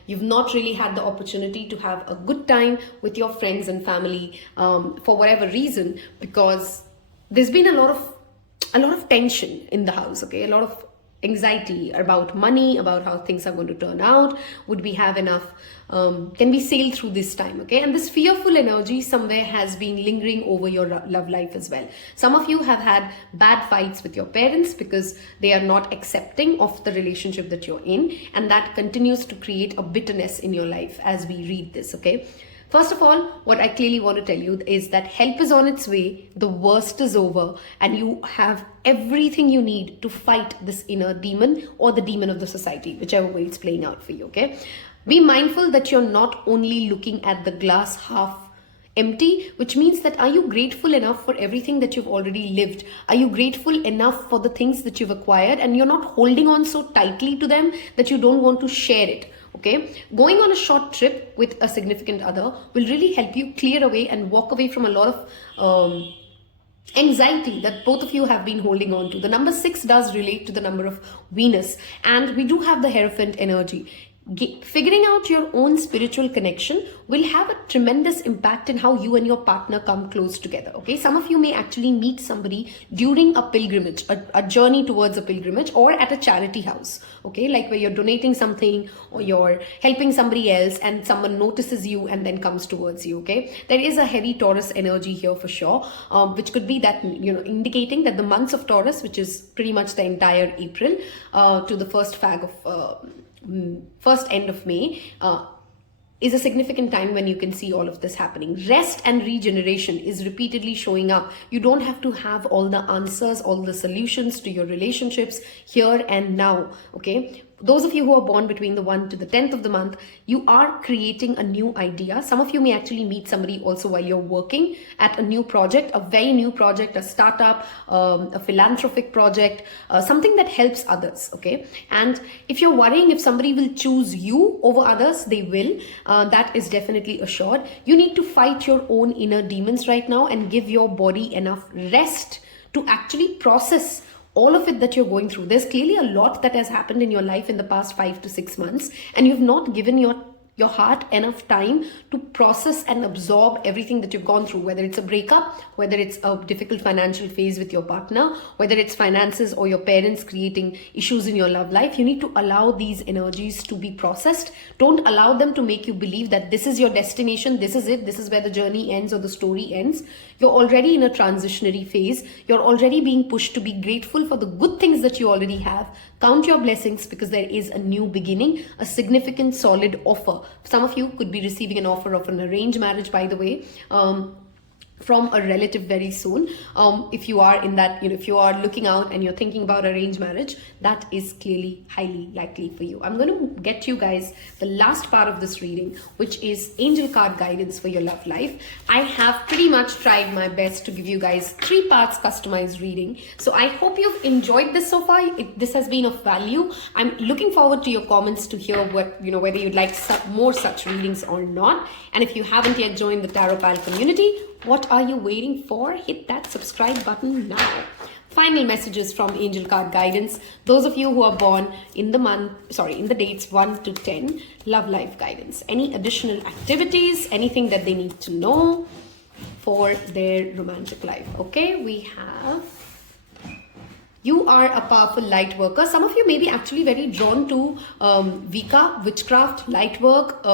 You've not really had the opportunity to have a good time with your friends and family for whatever reason, because there's been a lot of tension in the house, okay? A lot of anxiety about money, about how things are going to turn out. Would we have enough? Can we sail through this time? Okay, and this fearful energy somewhere has been lingering over your love life as well. Some of you have had bad fights with your parents because they are not accepting of the relationship that you're in, and that continues to create a bitterness in your life as we read this. Okay, first of all, what I clearly want to tell you is that help is on its way, the worst is over, and you have everything you need to fight this inner demon or the demon of the society, whichever way it's playing out for you, okay? Be mindful that you're not only looking at the glass half empty, which means that are you grateful enough for everything that you've already lived? Are you grateful enough for the things that you've acquired, and you're not holding on so tightly to them that you don't want to share it? Okay, going on a short trip with a significant other will really help you clear away and walk away from a lot of anxiety that both of you have been holding on to. The number 6 does relate to the number of Venus, and we do have the Hierophant energy. Figuring out your own spiritual connection will have a tremendous impact in how you and your partner come close together. Okay, some of you may actually meet somebody during a pilgrimage, a journey towards a pilgrimage, or at a charity house. Okay, like where you're donating something or you're helping somebody else and someone notices you and then comes towards you. Okay, there is a heavy Taurus energy here for sure, which could be that, you know, indicating that the months of Taurus, which is pretty much the entire April to the first end of May, is a significant time when you can see all of this happening. Rest and regeneration is repeatedly showing up. You don't have to have all the answers, all the solutions to your relationships here and now, okay? Those of you who are born between the 1 to the 10th of the month, you are creating a new idea. Some of you may actually meet somebody also while you're working at a new project, a very new project, a startup, a philanthropic project, something that helps others, okay? And if you're worrying if somebody will choose you over others, they will. That is definitely assured. You need to fight your own inner demons right now and give your body enough rest to actually process all of it that you're going through. There's clearly a lot that has happened in your life in the past 5 to 6 months, and you've not given your heart enough time to process and absorb everything that you've gone through, whether it's a breakup, whether it's a difficult financial phase with your partner, whether it's finances or your parents creating issues in your love life. You need to allow these energies to be processed. Don't allow them to make you believe that this is your destination, this is it, this is where the journey ends or the story ends. You're already in a transitionary phase. You're already being pushed to be grateful for the good things that you already have. Count your blessings, because there is a new beginning, a significant solid offer. Some of you could be receiving an offer of an arranged marriage, by the way, from a relative very soon. If you are in that, if you are looking out and you're thinking about arranged marriage, that is clearly highly likely for you. I'm going to get you guys the last part of this reading, which is angel card guidance for your love life. I have pretty much tried my best to give you guys 3 parts customized reading. So I hope you've enjoyed this so far. This has been of value. I'm looking forward to your comments to hear what, whether you'd like more such readings or not. And if you haven't yet joined the Tarot Pal community, what are you waiting for? Hit that subscribe button now. Final messages from Angel Card Guidance. Those of you who are born in the dates 1 to 10, love life guidance. Any additional activities, anything that they need to know for their romantic life. Okay, we have, you are a powerful light worker. Some of you may be actually very drawn to Vika, witchcraft, light work,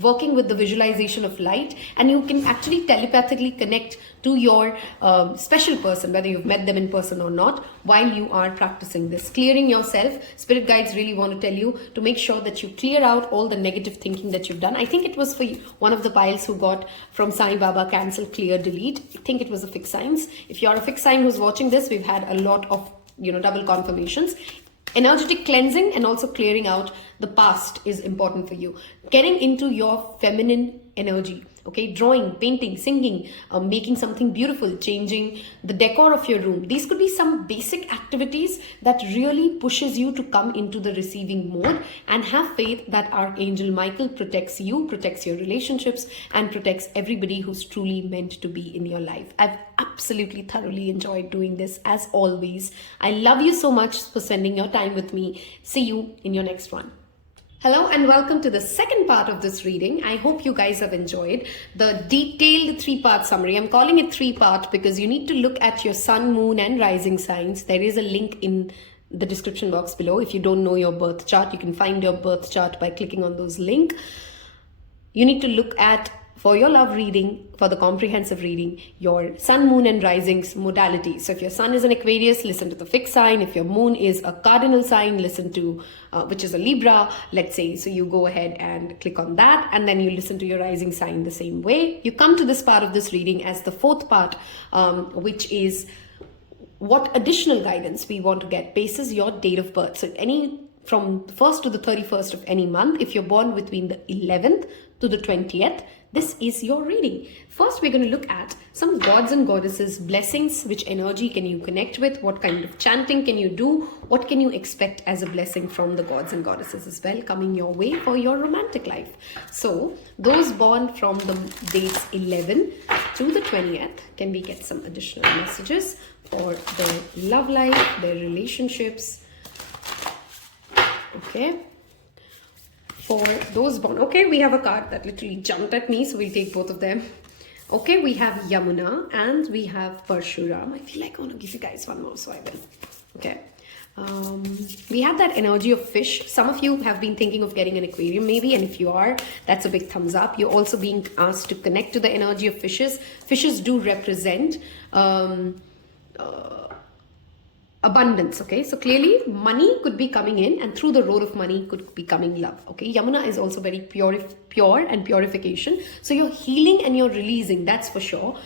working with the visualization of light, and you can actually telepathically connect to your special person, whether you've met them in person or not, while you are practicing this. Clearing yourself. Spirit guides really want to tell you to make sure that you clear out all the negative thinking that you've done. I think it was for one of the piles who got from Sai Baba, cancel, clear, delete. I think it was a fixed signs. If you're a fixed sign who's watching this, we've had a lot of double confirmations. Energetic cleansing and also clearing out the past is important for you. Getting into your feminine energy. okay? Drawing, painting, singing, making something beautiful, changing the decor of your room. These could be some basic activities that really pushes you to come into the receiving mode, and have faith that Archangel Michael protects you, protects your relationships, and protects everybody who's truly meant to be in your life. I've absolutely thoroughly enjoyed doing this as always. I love you so much for spending your time with me. See you in your next one. Hello and welcome to the second part of this reading. I hope you guys have enjoyed the detailed 3-part summary. I'm calling it 3-part because you need to look at your sun, moon and rising signs. There is a link in the description box below. If you don't know your birth chart, you can find your birth chart by clicking on those links. You need to look at, for your love reading, for the comprehensive reading, your sun, moon and risings modality. So if your sun is an Aquarius, listen to the fixed sign. If your moon is a cardinal sign, listen to, which is a Libra, let's say. So you go ahead and click on that, and then you listen to your rising sign the same way. You come to this part of this reading as the 4th part, which is what additional guidance we want to get basis your date of birth. So from the 1st to the 31st of any month, if you're born between the 11th to the 20th, this is your reading. First, we're going to look at some gods and goddesses blessings. Which energy can you connect with? What kind of chanting can you do? What can you expect as a blessing from the gods and goddesses as well coming your way for your romantic life? So those born from the dates 11 to the 20th, can we get some additional messages for their love life, their relationships? Okay. For those born, okay, we have a card that literally jumped at me, so we'll take both of them. Okay, we have Yamuna and we have Parshuram. I feel like I want to give you guys one more, so I will. Okay. We have that energy of fish. Some of you have been thinking of getting an aquarium maybe, and if you are, that's a big thumbs up. You're also being asked to connect to the energy of fishes. Fishes do represent abundance. Okay, so clearly money could be coming in, and through the road of money could be coming love. Okay, Yamuna is also very pure and purification, so you're healing and you're releasing, that's for sure.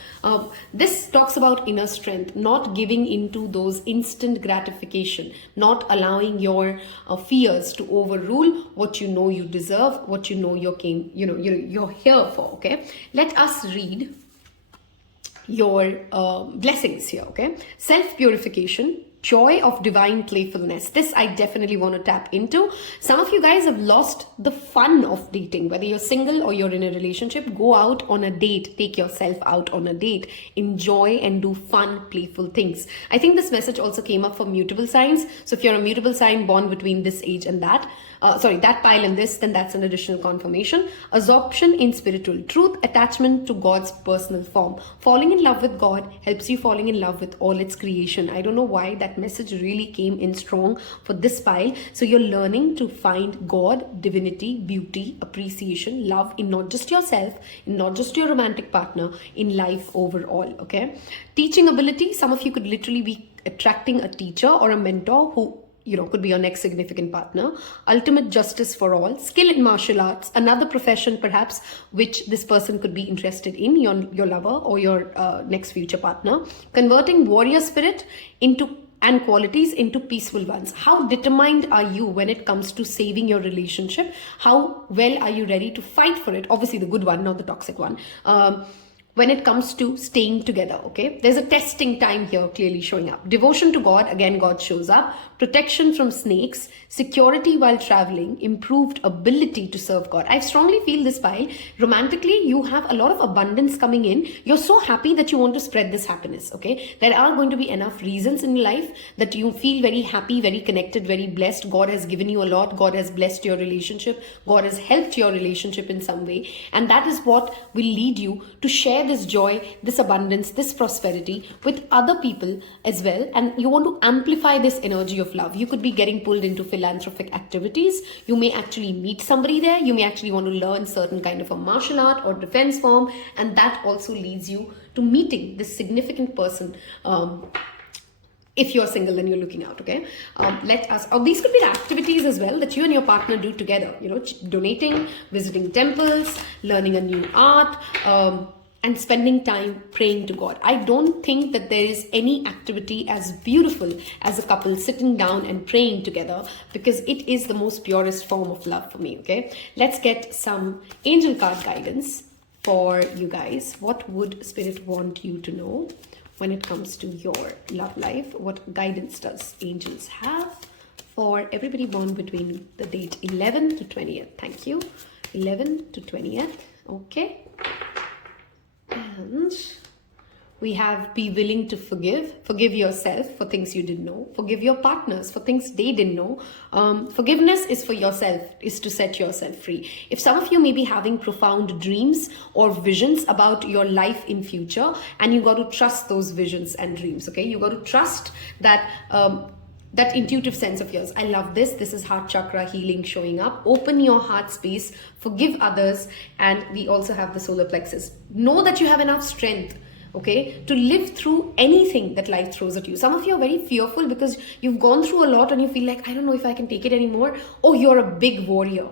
This talks about inner strength, not giving into those instant gratification, not allowing your fears to overrule what you know you deserve, what you know you're here for. Okay, let us read your blessings here. Okay, self-purification, joy of divine playfulness. This I definitely want to tap into. Some of you guys have lost the fun of dating, whether you're single or you're in a relationship. Go out on a date, take yourself out on a date, enjoy and do fun, playful things. I think this message also came up for mutable signs. So if you're a mutable sign born between this age and that, that pile and this, then that's an additional confirmation. Absorption in spiritual truth, attachment to God's personal form. Falling in love with God helps you falling in love with all its creation. I don't know why that message really came in strong for this pile. So you're learning to find God, divinity, beauty, appreciation, love in not just yourself, in not just your romantic partner, in life overall. Okay, teaching ability. Some of you could literally be attracting a teacher or a mentor who could be your next significant partner. Ultimate justice for all. Skill in martial arts, another profession perhaps which this person could be interested in, your lover or your next future partner. Converting warrior spirit and qualities into peaceful ones. How determined are you when it comes to saving your relationship? How well are you ready to fight for it? Obviously the good one, not the toxic one. When it comes to staying together, okay? There's a testing time here clearly showing up. Devotion to God, again, God shows up. Protection from snakes, security while traveling, improved ability to serve God. I strongly feel this pile. Romantically, you have a lot of abundance coming in. You're so happy that you want to spread this happiness, okay? There are going to be enough reasons in life that you feel very happy, very connected, very blessed. God has given you a lot. God has blessed your relationship. God has helped your relationship in some way. And that is what will lead you to share this joy, this abundance, this prosperity with other people as well. And you want to amplify this energy of love. You could be getting pulled into philanthropic activities. You may actually meet somebody there. You may actually want to learn certain kind of a martial art or defense form. And that also leads you to meeting this significant person. If you're single and you're looking out, okay? These could be the activities as well that you and your partner do together. Donating, visiting temples, learning a new art, and spending time praying to God. I don't think that there is any activity as beautiful as a couple sitting down and praying together, because it is the most purest form of love for me, okay? Let's get some angel card guidance for you guys. What would Spirit want you to know when it comes to your love life? What guidance does angels have for everybody born between the date 11 to 20th? Thank you. 11 to 20th. Okay. And we have be willing to forgive. Forgive yourself for things you didn't know. Forgive your partners for things they didn't know. Forgiveness is for yourself, is to set yourself free. If some of you may be having profound dreams or visions about your life in future, and you got to trust those visions and dreams, okay? You got to trust that that intuitive sense of yours. I love this. This is heart chakra healing showing up. Open your heart space, forgive others, and we also have the solar plexus. Know that you have enough strength, okay, to live through anything that life throws at you. Some of you are very fearful because you've gone through a lot and you feel like, I don't know if I can take it anymore. Oh, you're a big warrior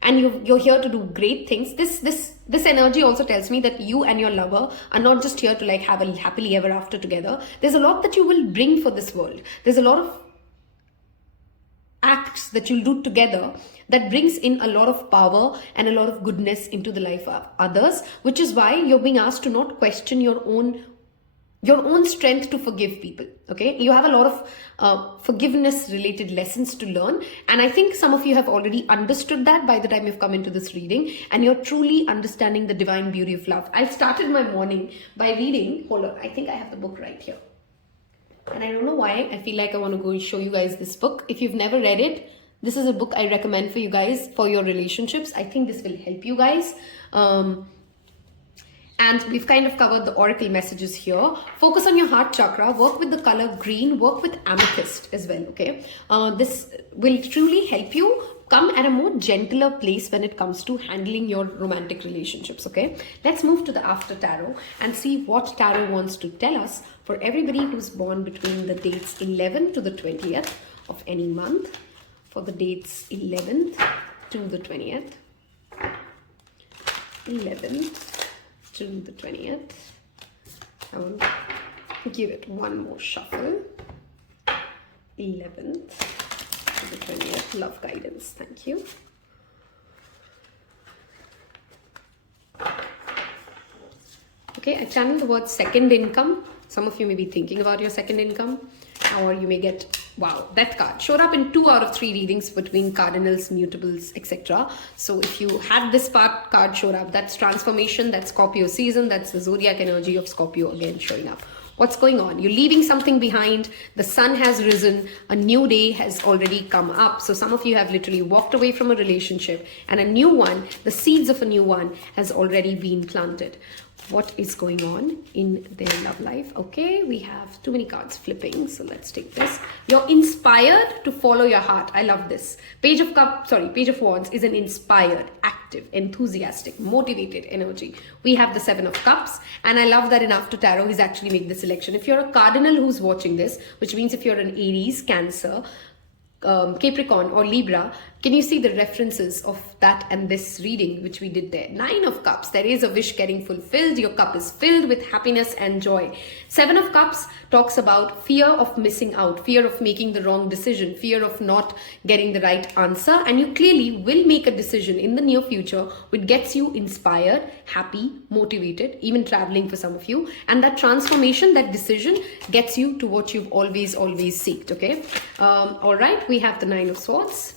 and you're here to do great things. This energy also tells me that you and your lover are not just here to like have a happily ever after together. There's a lot that you will bring for this world. There's a lot of acts that you'll do together that brings in a lot of power and a lot of goodness into the life of others, which is why you're being asked to not question your own strength to forgive people. Okay, you have a lot of forgiveness related lessons to learn, and I think some of you have already understood that by the time you've come into this reading, and you're truly understanding the divine beauty of love. I started my morning by reading, hold on, I think I have the book right here. And I don't know why I feel like I want to go and show you guys this book. If you've never read it, this is a book I recommend for you guys for your relationships. I think this will help you guys. And we've kind of covered the oracle messages here. Focus on your heart chakra. Work with the color green. Work with amethyst as well, okay? This will truly help you come at a more gentler place when it comes to handling your romantic relationships, okay? Let's move to the after tarot and see what tarot wants to tell us for everybody who's born between the dates 11 to the 20th of any month. For the dates 11th to the 20th. 11th to the 20th. I will give it one more shuffle. 11th to the 20th. Love guidance. Thank you. Okay, I channel the word second income. Some of you may be thinking about your second income, or you may get, wow, that card showed up in 2 out of 3 readings between cardinals, mutables, etc. So if you had this card showed up, that's transformation, that's Scorpio season, that's the zodiac energy of Scorpio again showing up. What's going on? You're leaving something behind. The sun has risen. A new day has already come up. So some of you have literally walked away from a relationship, and a new one, the seeds of a new one has already been planted. What is going on in their love life? Okay, we have too many cards flipping, so let's take this. You're inspired to follow your heart. I love this. Page of Wands is an inspired, active, enthusiastic, motivated energy. We have the 7 of Cups, and I love that in After Tarot he's actually made the selection. If you're a Cardinal who's watching this, which means if you're an Aries, Cancer, Capricorn or Libra, can you see the references of that and this reading which we did there? 9 of Cups, there is a wish getting fulfilled. Your cup is filled with happiness and joy. 7 of Cups talks about fear of missing out, fear of making the wrong decision, fear of not getting the right answer, and you clearly will make a decision in the near future which gets you inspired, happy, motivated, even traveling for some of you, and that transformation, that decision gets you to what you've always seeked, okay? All right, we have the 9 of Swords.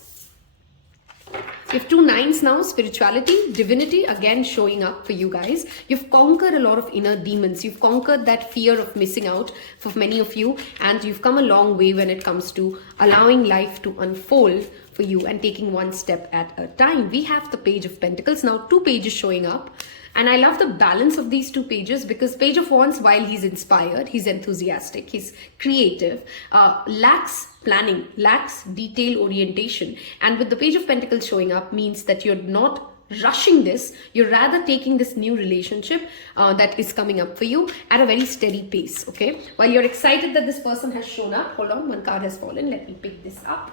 We have 2 9s now. Spirituality, divinity again showing up for you guys. You've conquered a lot of inner demons. You've conquered that fear of missing out for many of you, and you've come a long way when it comes to allowing life to unfold for you and taking one step at a time. We have the Page of Pentacles now, 2 pages showing up. And I love the balance of these 2 pages, because Page of Wands, while he's inspired, he's enthusiastic, he's creative, lacks planning, lacks detail orientation. And with the Page of Pentacles showing up means that you're not rushing this, you're rather taking this new relationship that is coming up for you at a very steady pace, okay? While you're excited that this person has shown up, hold on, one card has fallen, let me pick this up.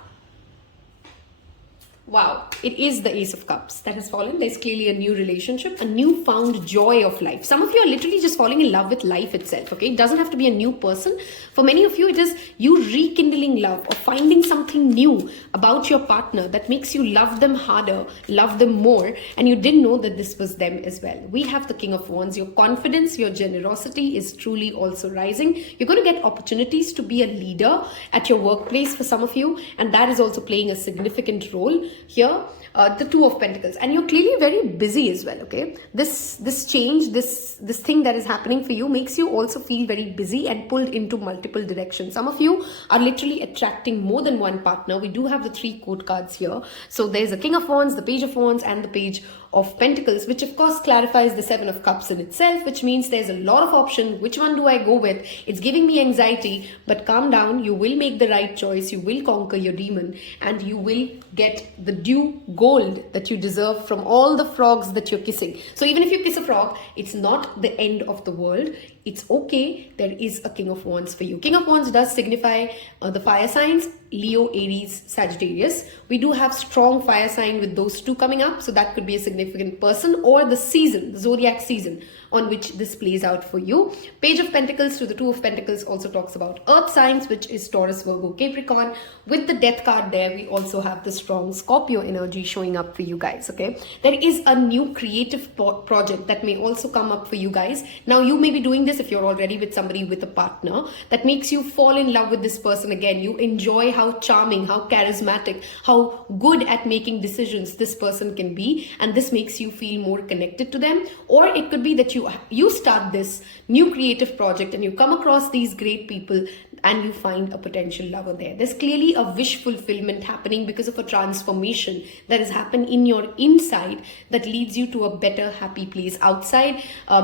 Wow, it is the Ace of Cups that has fallen. There's clearly a new relationship, a newfound joy of life. Some of you are literally just falling in love with life itself, okay? It doesn't have to be a new person. For many of you, it is you rekindling love or finding something new about your partner that makes you love them harder, love them more, and you didn't know that this was them as well. We have the King of Wands. Your confidence, your generosity is truly also rising. You're going to get opportunities to be a leader at your workplace for some of you, and that is also playing a significant role here. The Two of Pentacles, and you're clearly very busy as well, okay? This change, this thing that is happening for you makes you also feel very busy and pulled into multiple directions. Some of you are literally attracting more than one partner. We do have the 3 court cards here. So there's the King of Wands, the Page of Wands, and the Page of Pentacles, which of course clarifies the 7 of Cups in itself, which means there's a lot of option. Which one do I go with? It's giving me anxiety, but calm down. You will make the right choice. You will conquer your demon, and you will get the due gold that you deserve from all the frogs that you're kissing. So even if you kiss a frog, it's not the end of the world. It's okay. There is a King of Wands for you. King of Wands does signify the fire signs, Leo, Aries, Sagittarius. We do have strong fire sign with those 2 coming up. So that could be a significant person, or the season, the Zodiac season on which this plays out for you. Page of Pentacles to the 2 of Pentacles also talks about earth signs, which is Taurus, Virgo, Capricorn. With the death card there, we also have the strong Scorpio energy showing up for you guys, okay? There is a new creative project that may also come up for you guys. Now, you may be doing this if you're already with somebody with a partner that makes you fall in love with this person again. You enjoy how charming, how charismatic, how good at making decisions this person can be, and this makes you feel more connected to them. Or it could be that you start this new creative project and you come across these great people and you find a potential lover there. There's clearly a wish fulfillment happening because of a transformation that has happened in your inside that leads you to a better, happy place outside.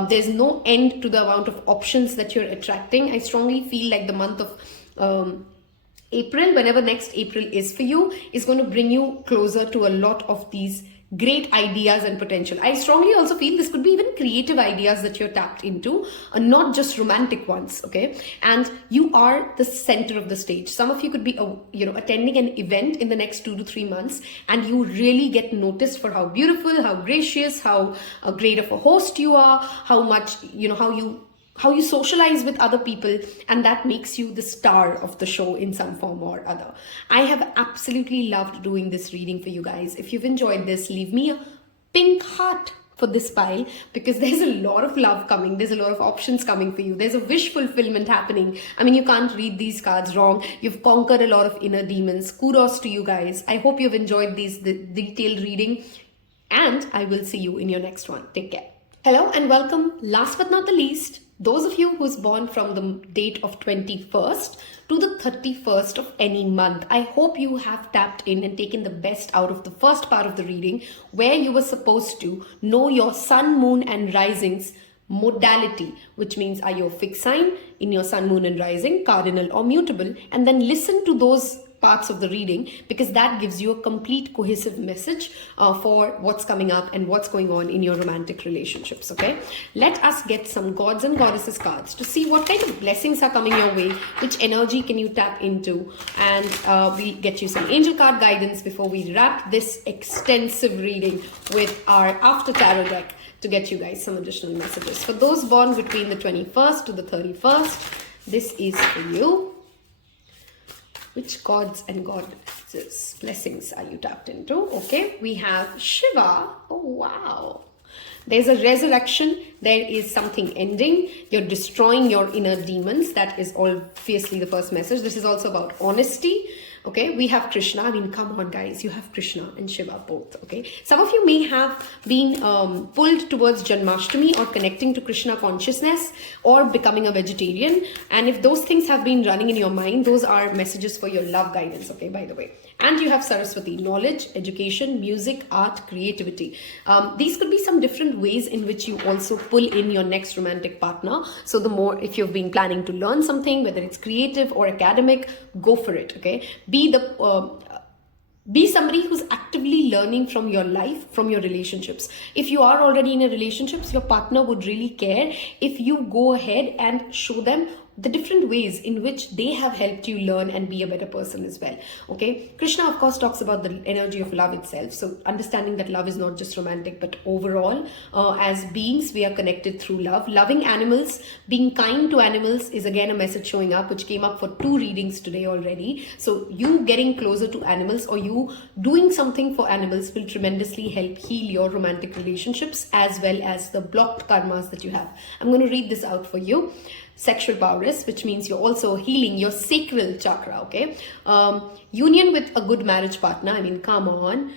There's no end to the amount of options that you're attracting. I strongly feel like the month of April, whenever next April is for you, is going to bring you closer to a lot of these great ideas and potential. I strongly also feel this could be even creative ideas that you're tapped into, not just romantic ones, okay? And you are the center of the stage. Some of you could be attending an event in the next 2 to 3 months, and you really get noticed for how beautiful, how gracious, how great of a host you are, how much, how you socialize with other people, and that makes you the star of the show in some form or other. I have absolutely loved doing this reading for you guys. If you've enjoyed this, leave me a pink heart for this pile, because there's a lot of love coming. There's a lot of options coming for you. There's a wish fulfillment happening. I mean, you can't read these cards wrong. You've conquered a lot of inner demons. Kudos to you guys. I hope you've enjoyed the detailed reading, and I will see you in your next one. Take care. Hello and welcome. Last but not the least, those of you who's born from the date of 21st to the 31st of any month, I hope you have tapped in and taken the best out of the first part of the reading, where you were supposed to know your sun, moon and rising's modality, which means are you a fixed sign in your sun, moon and rising, cardinal or mutable, and then listen to those parts of the reading, because that gives you a complete cohesive message for what's coming up and what's going on in your romantic relationships, okay? Let us get some gods and goddesses cards to see what kind of blessings are coming your way, which energy can you tap into, and we'll get you some angel card guidance before we wrap this extensive reading with our after tarot deck to get you guys some additional messages. For those born between the 21st to the 31st, this is for you. Which gods and goddesses blessings are you tapped into? Okay, we have Shiva. Oh, wow. There's a resurrection. There is something ending. You're destroying your inner demons. That is obviously the first message. This is also about honesty. Okay, we have Krishna. I mean, come on, guys. You have Krishna and Shiva both. Okay, some of you may have been pulled towards Janmashtami or connecting to Krishna consciousness or becoming a vegetarian. And if those things have been running in your mind, those are messages for your love guidance. Okay, by the way. And you have Saraswati, knowledge, education, music, art, creativity. These could be some different ways in which you also pull in your next romantic partner. So the more, if you've been planning to learn something, whether it's creative or academic, go for it, okay? Be somebody who's actively learning from your life, from your relationships. If you are already in a relationship, your partner would really care if you go ahead and show them the different ways in which they have helped you learn and be a better person as well. Okay, Krishna of course talks about the energy of love itself, so understanding that love is not just romantic but overall, as beings we are connected through love. Loving animals, being kind to animals is again a message showing up, which came up for 2 readings today already. So you getting closer to animals or you doing something for animals will tremendously help heal your romantic relationships as well as the blocked karmas that you have. I'm going to read this out for you. Sexual prowess, which means you're also healing your sacral chakra, okay? Union with a good marriage partner, I mean, come on.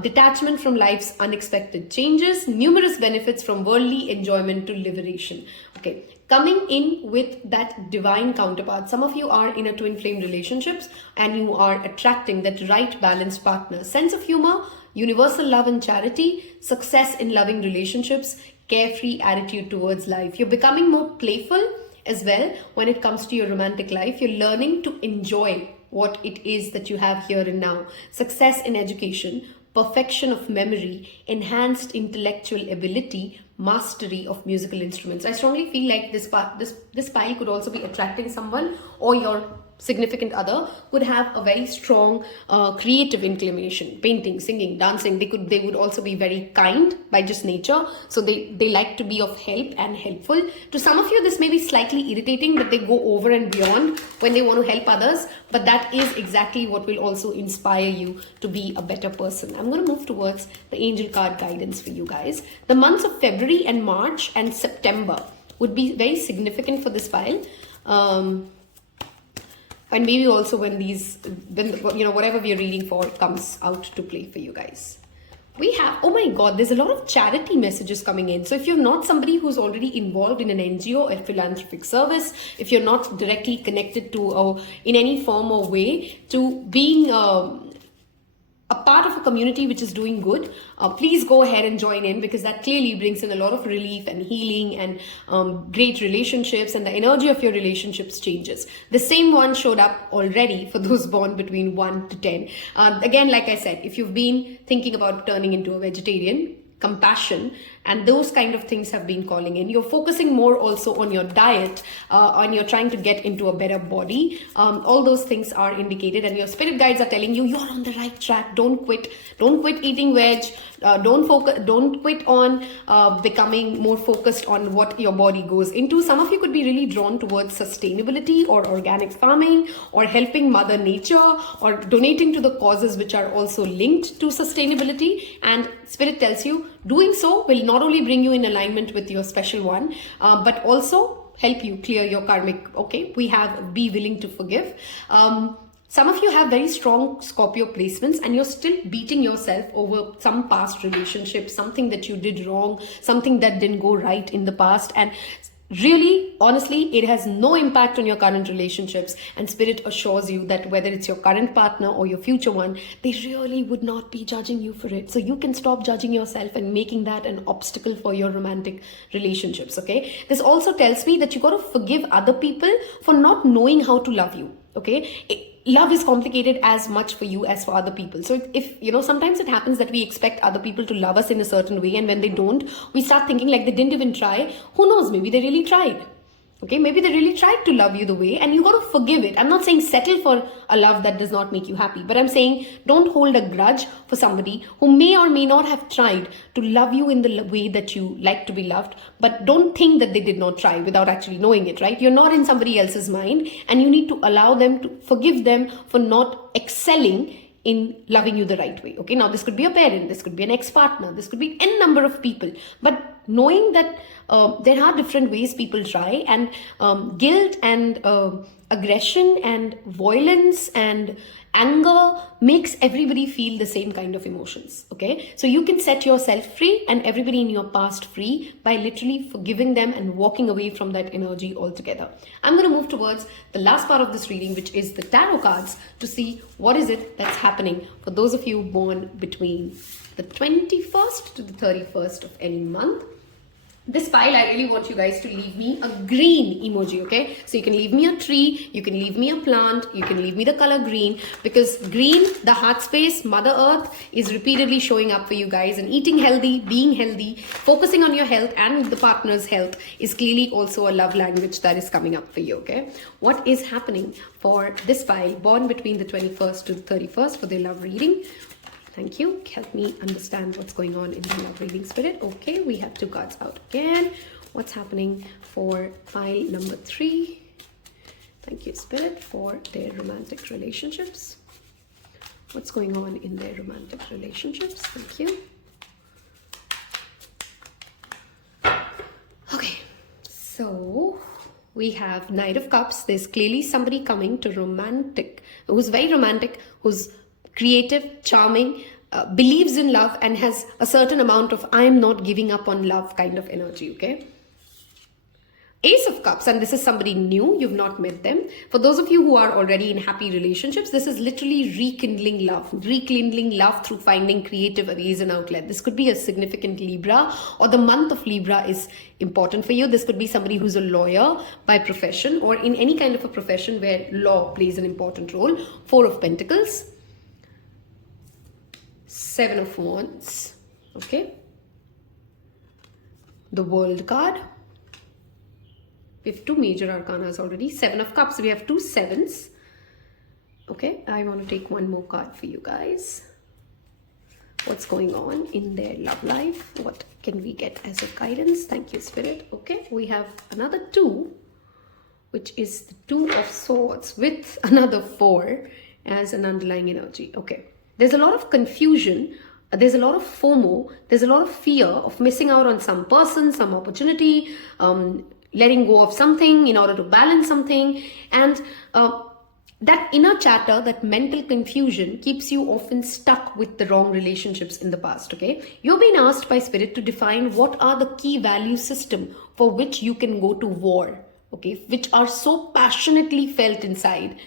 Detachment from life's unexpected changes, numerous benefits from worldly enjoyment to liberation. Okay, coming in with that divine counterpart. Some of you are in a twin flame relationships and you are attracting that right balanced partner. Sense of humor, universal love and charity, success in loving relationships, carefree attitude towards life. You're becoming more playful as well when it comes to your romantic life. You're learning to enjoy what it is that you have here and now. Success in education, perfection of memory, enhanced intellectual ability, mastery of musical instruments. I strongly feel like this pile could also be attracting someone, or your significant other could have a very strong creative inclination, painting, singing, dancing. They would also be very kind by just nature, so they like to be of help and helpful. To some of you this may be slightly irritating that they go over and beyond when they want to help others, but that is exactly what will also inspire you to be a better person. I'm going to move towards the angel card guidance for you guys. The months of February and March and September would be very significant for this file. And maybe also when whatever we are reading for comes out to play for you guys. We have, oh my God, there's a lot of charity messages coming in. So if you're not somebody who's already involved in an NGO, a philanthropic service, if you're not directly connected to, in any form or way, to being a part of a community which is doing good, please go ahead and join in, because that clearly brings in a lot of relief and healing and great relationships, and the energy of your relationships changes. The same one showed up already for those born between 1 to 10. Again, like I said, if you've been thinking about turning into a vegetarian, compassion and those kind of things have been calling in. You're focusing more also on your diet, and you're trying to get into a better body. All those things are indicated, and your spirit guides are telling you you're on the right track. Don't quit eating veg. Don't quit on becoming more focused on what your body goes into. Some of you could be really drawn towards sustainability or organic farming or helping Mother Nature or donating to the causes which are also linked to sustainability. And spirit tells you doing so will not only bring you in alignment with your special one, but also help you clear your karmic. Okay, we have be willing to forgive. Some of you have very strong Scorpio placements and you're still beating yourself over some past relationship, something that you did wrong, something that didn't go right in the past. And really, honestly, it has no impact on your current relationships, and spirit assures you that whether it's your current partner or your future one, they really would not be judging you for it. So you can stop judging yourself and making that an obstacle for your romantic relationships. Okay, this also tells me that you got to forgive other people for not knowing how to love you. Okay, love is complicated as much for you as for other people. So if sometimes it happens that we expect other people to love us in a certain way, and when they don't, we start thinking like they didn't even try. Who knows, maybe they really tried. Okay, maybe they really tried to love you the way, and you got to forgive it. I'm not saying settle for a love that does not make you happy, but I'm saying don't hold a grudge for somebody who may or may not have tried to love you in the way that you like to be loved, but don't think that they did not try without actually knowing it, right? You're not in somebody else's mind, and you need to allow them to forgive them for not excelling in loving you the right way. Okay, now this could be a parent, this could be an ex-partner, this could be n number of people, but knowing that there are different ways people try, and guilt and aggression and violence and anger makes everybody feel the same kind of emotions. Okay, so you can set yourself free and everybody in your past free by literally forgiving them and walking away from that energy altogether. I'm going to move towards the last part of this reading, which is the tarot cards, to see what is it that's happening for those of you born between the 21st to the 31st of any month. this pile, I really want you guys to leave me a green emoji, okay? So you can leave me a tree, you can leave me a plant, you can leave me the color green, because green, the heart space, Mother Earth, is repeatedly showing up for you guys, and eating healthy, being healthy, focusing on your health and the partner's health is clearly also a love language that is coming up for you, okay? What is happening for this pile born between the 21st to the 31st for their love reading? Thank you. Help me understand what's going on in the love reading, Spirit. Okay, we have 2 cards out again. What's happening for pile number 3? Thank you, Spirit, for their romantic relationships. What's going on in their romantic relationships? Thank you. Okay, so we have Knight of Cups. There's clearly somebody coming to romantic, who's very romantic, who's creative, charming, believes in love, and has a certain amount of I'm not giving up on love kind of energy, okay? Ace of Cups, and this is somebody new, you've not met them. For those of you who are already in happy relationships, this is literally rekindling love through finding creative ways and outlet. This could be a significant Libra, or the month of Libra is important for you. This could be somebody who's a lawyer by profession, or in any kind of a profession where law plays an important role. 4 of Pentacles. 7 of Wands, okay? The World card. We have 2 major arcanas already. 7 of Cups, we have 2 sevens. Okay, I want to take 1 more card for you guys. What's going on in their love life? What can we get as a guidance? Thank you, Spirit. Okay, we have another 2, which is the 2 of Swords with another 4 as an underlying energy. Okay. There's a lot of confusion, there's a lot of FOMO, there's a lot of fear of missing out on some person, some opportunity, letting go of something in order to balance something. And that inner chatter, that mental confusion keeps you often stuck with the wrong relationships in the past, okay? You're being asked by Spirit to define what are the key value system for which you can go to war, okay? Which are so passionately felt inside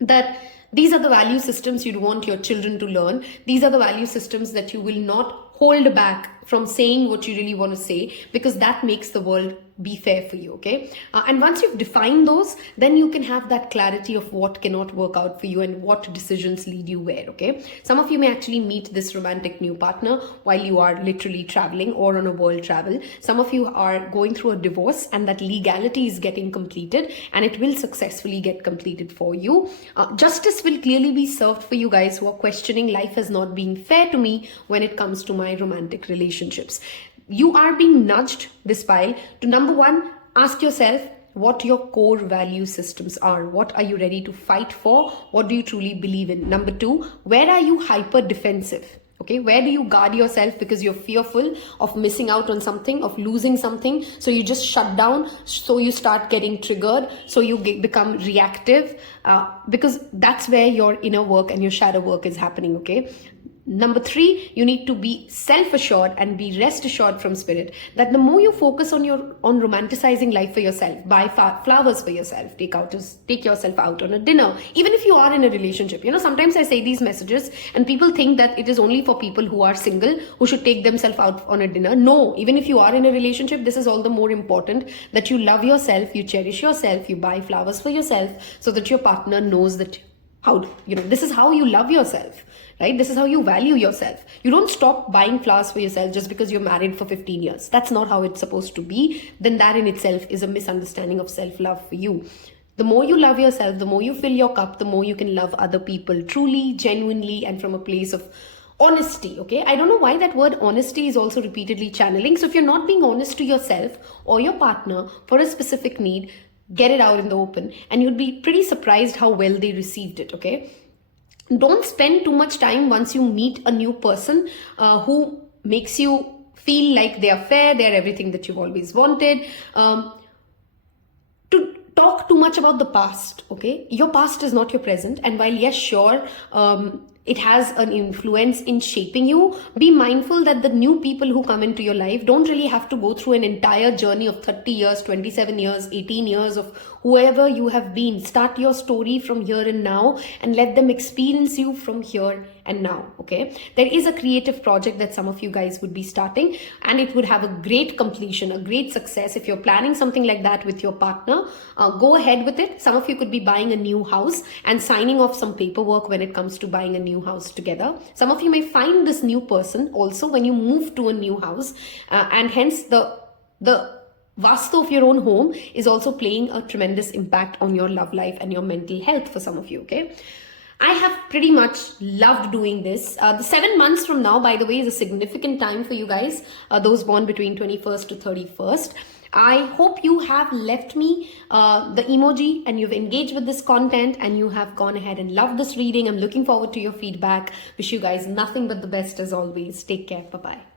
that these are the value systems you'd want your children to learn. These are the value systems that you will not hold back from saying what you really want to say, because that makes the world be fair for you, okay? And once you've defined those, then you can have that clarity of what cannot work out for you and what decisions lead you where, okay? Some of you may actually meet this romantic new partner while you are literally traveling or on a world travel. Some of you are going through a divorce, and that legality is getting completed, and it will successfully get completed for you. Justice will clearly be served for you guys who are questioning life has not been fair to me when it comes to my romantic relationships. You are being nudged, this pile, to number 1, ask yourself what your core value systems are. What are you ready to fight for? What do you truly believe in? Number 2, where are you hyper defensive? Okay, where do you guard yourself because you're fearful of missing out on something, of losing something? So you just shut down, so you start getting triggered, so you become reactive, because that's where your inner work and your shadow work is happening, okay? Number 3, you need to be self-assured and be rest assured from Spirit that the more you focus on romanticizing life for yourself, buy flowers for yourself, take yourself out on a dinner, even if you are in a relationship. You know, sometimes I say these messages and people think that it is only for people who are single who should take themselves out on a dinner. No, even if you are in a relationship, this is all the more important that you love yourself, you cherish yourself, you buy flowers for yourself so that your partner knows that this is how you love yourself, right? This is how you value yourself. You don't stop buying flowers for yourself just because you're married for 15 years. That's not how it's supposed to be. Then that in itself is a misunderstanding of self-love for you. The more you love yourself, the more you fill your cup, the more you can love other people truly, genuinely, and from a place of honesty, okay? I don't know why that word honesty is also repeatedly channeling. So if you're not being honest to yourself or your partner for a specific need, get it out in the open, and you'd be pretty surprised how well they received it, okay? Don't spend too much time once you meet a new person who makes you feel like they are fair, they are everything that you've always wanted, to talk too much about the past, okay? Your past is not your present, and while yes, sure, it has an influence in shaping you, be mindful that the new people who come into your life don't really have to go through an entire journey of 30 years, 27 years, 18 years of whoever you have been. Start your story from here and now and let them experience you from here and now. Okay, there is a creative project that some of you guys would be starting, and it would have a great completion, a great success. If you're planning something like that with your partner, go ahead with it. Some of you could be buying a new house and signing off some paperwork when it comes to buying a new house together. Some of you may find this new person also when you move to a new house, and hence the Vastu of your own home is also playing a tremendous impact on your love life and your mental health for some of you, okay? I have pretty much loved doing this. The 7 months from now, by the way, is a significant time for you guys, those born between 21st to 31st. I hope you have left me the emoji and you've engaged with this content and you have gone ahead and loved this reading. I'm looking forward to your feedback. Wish you guys nothing but the best as always. Take care. Bye-bye.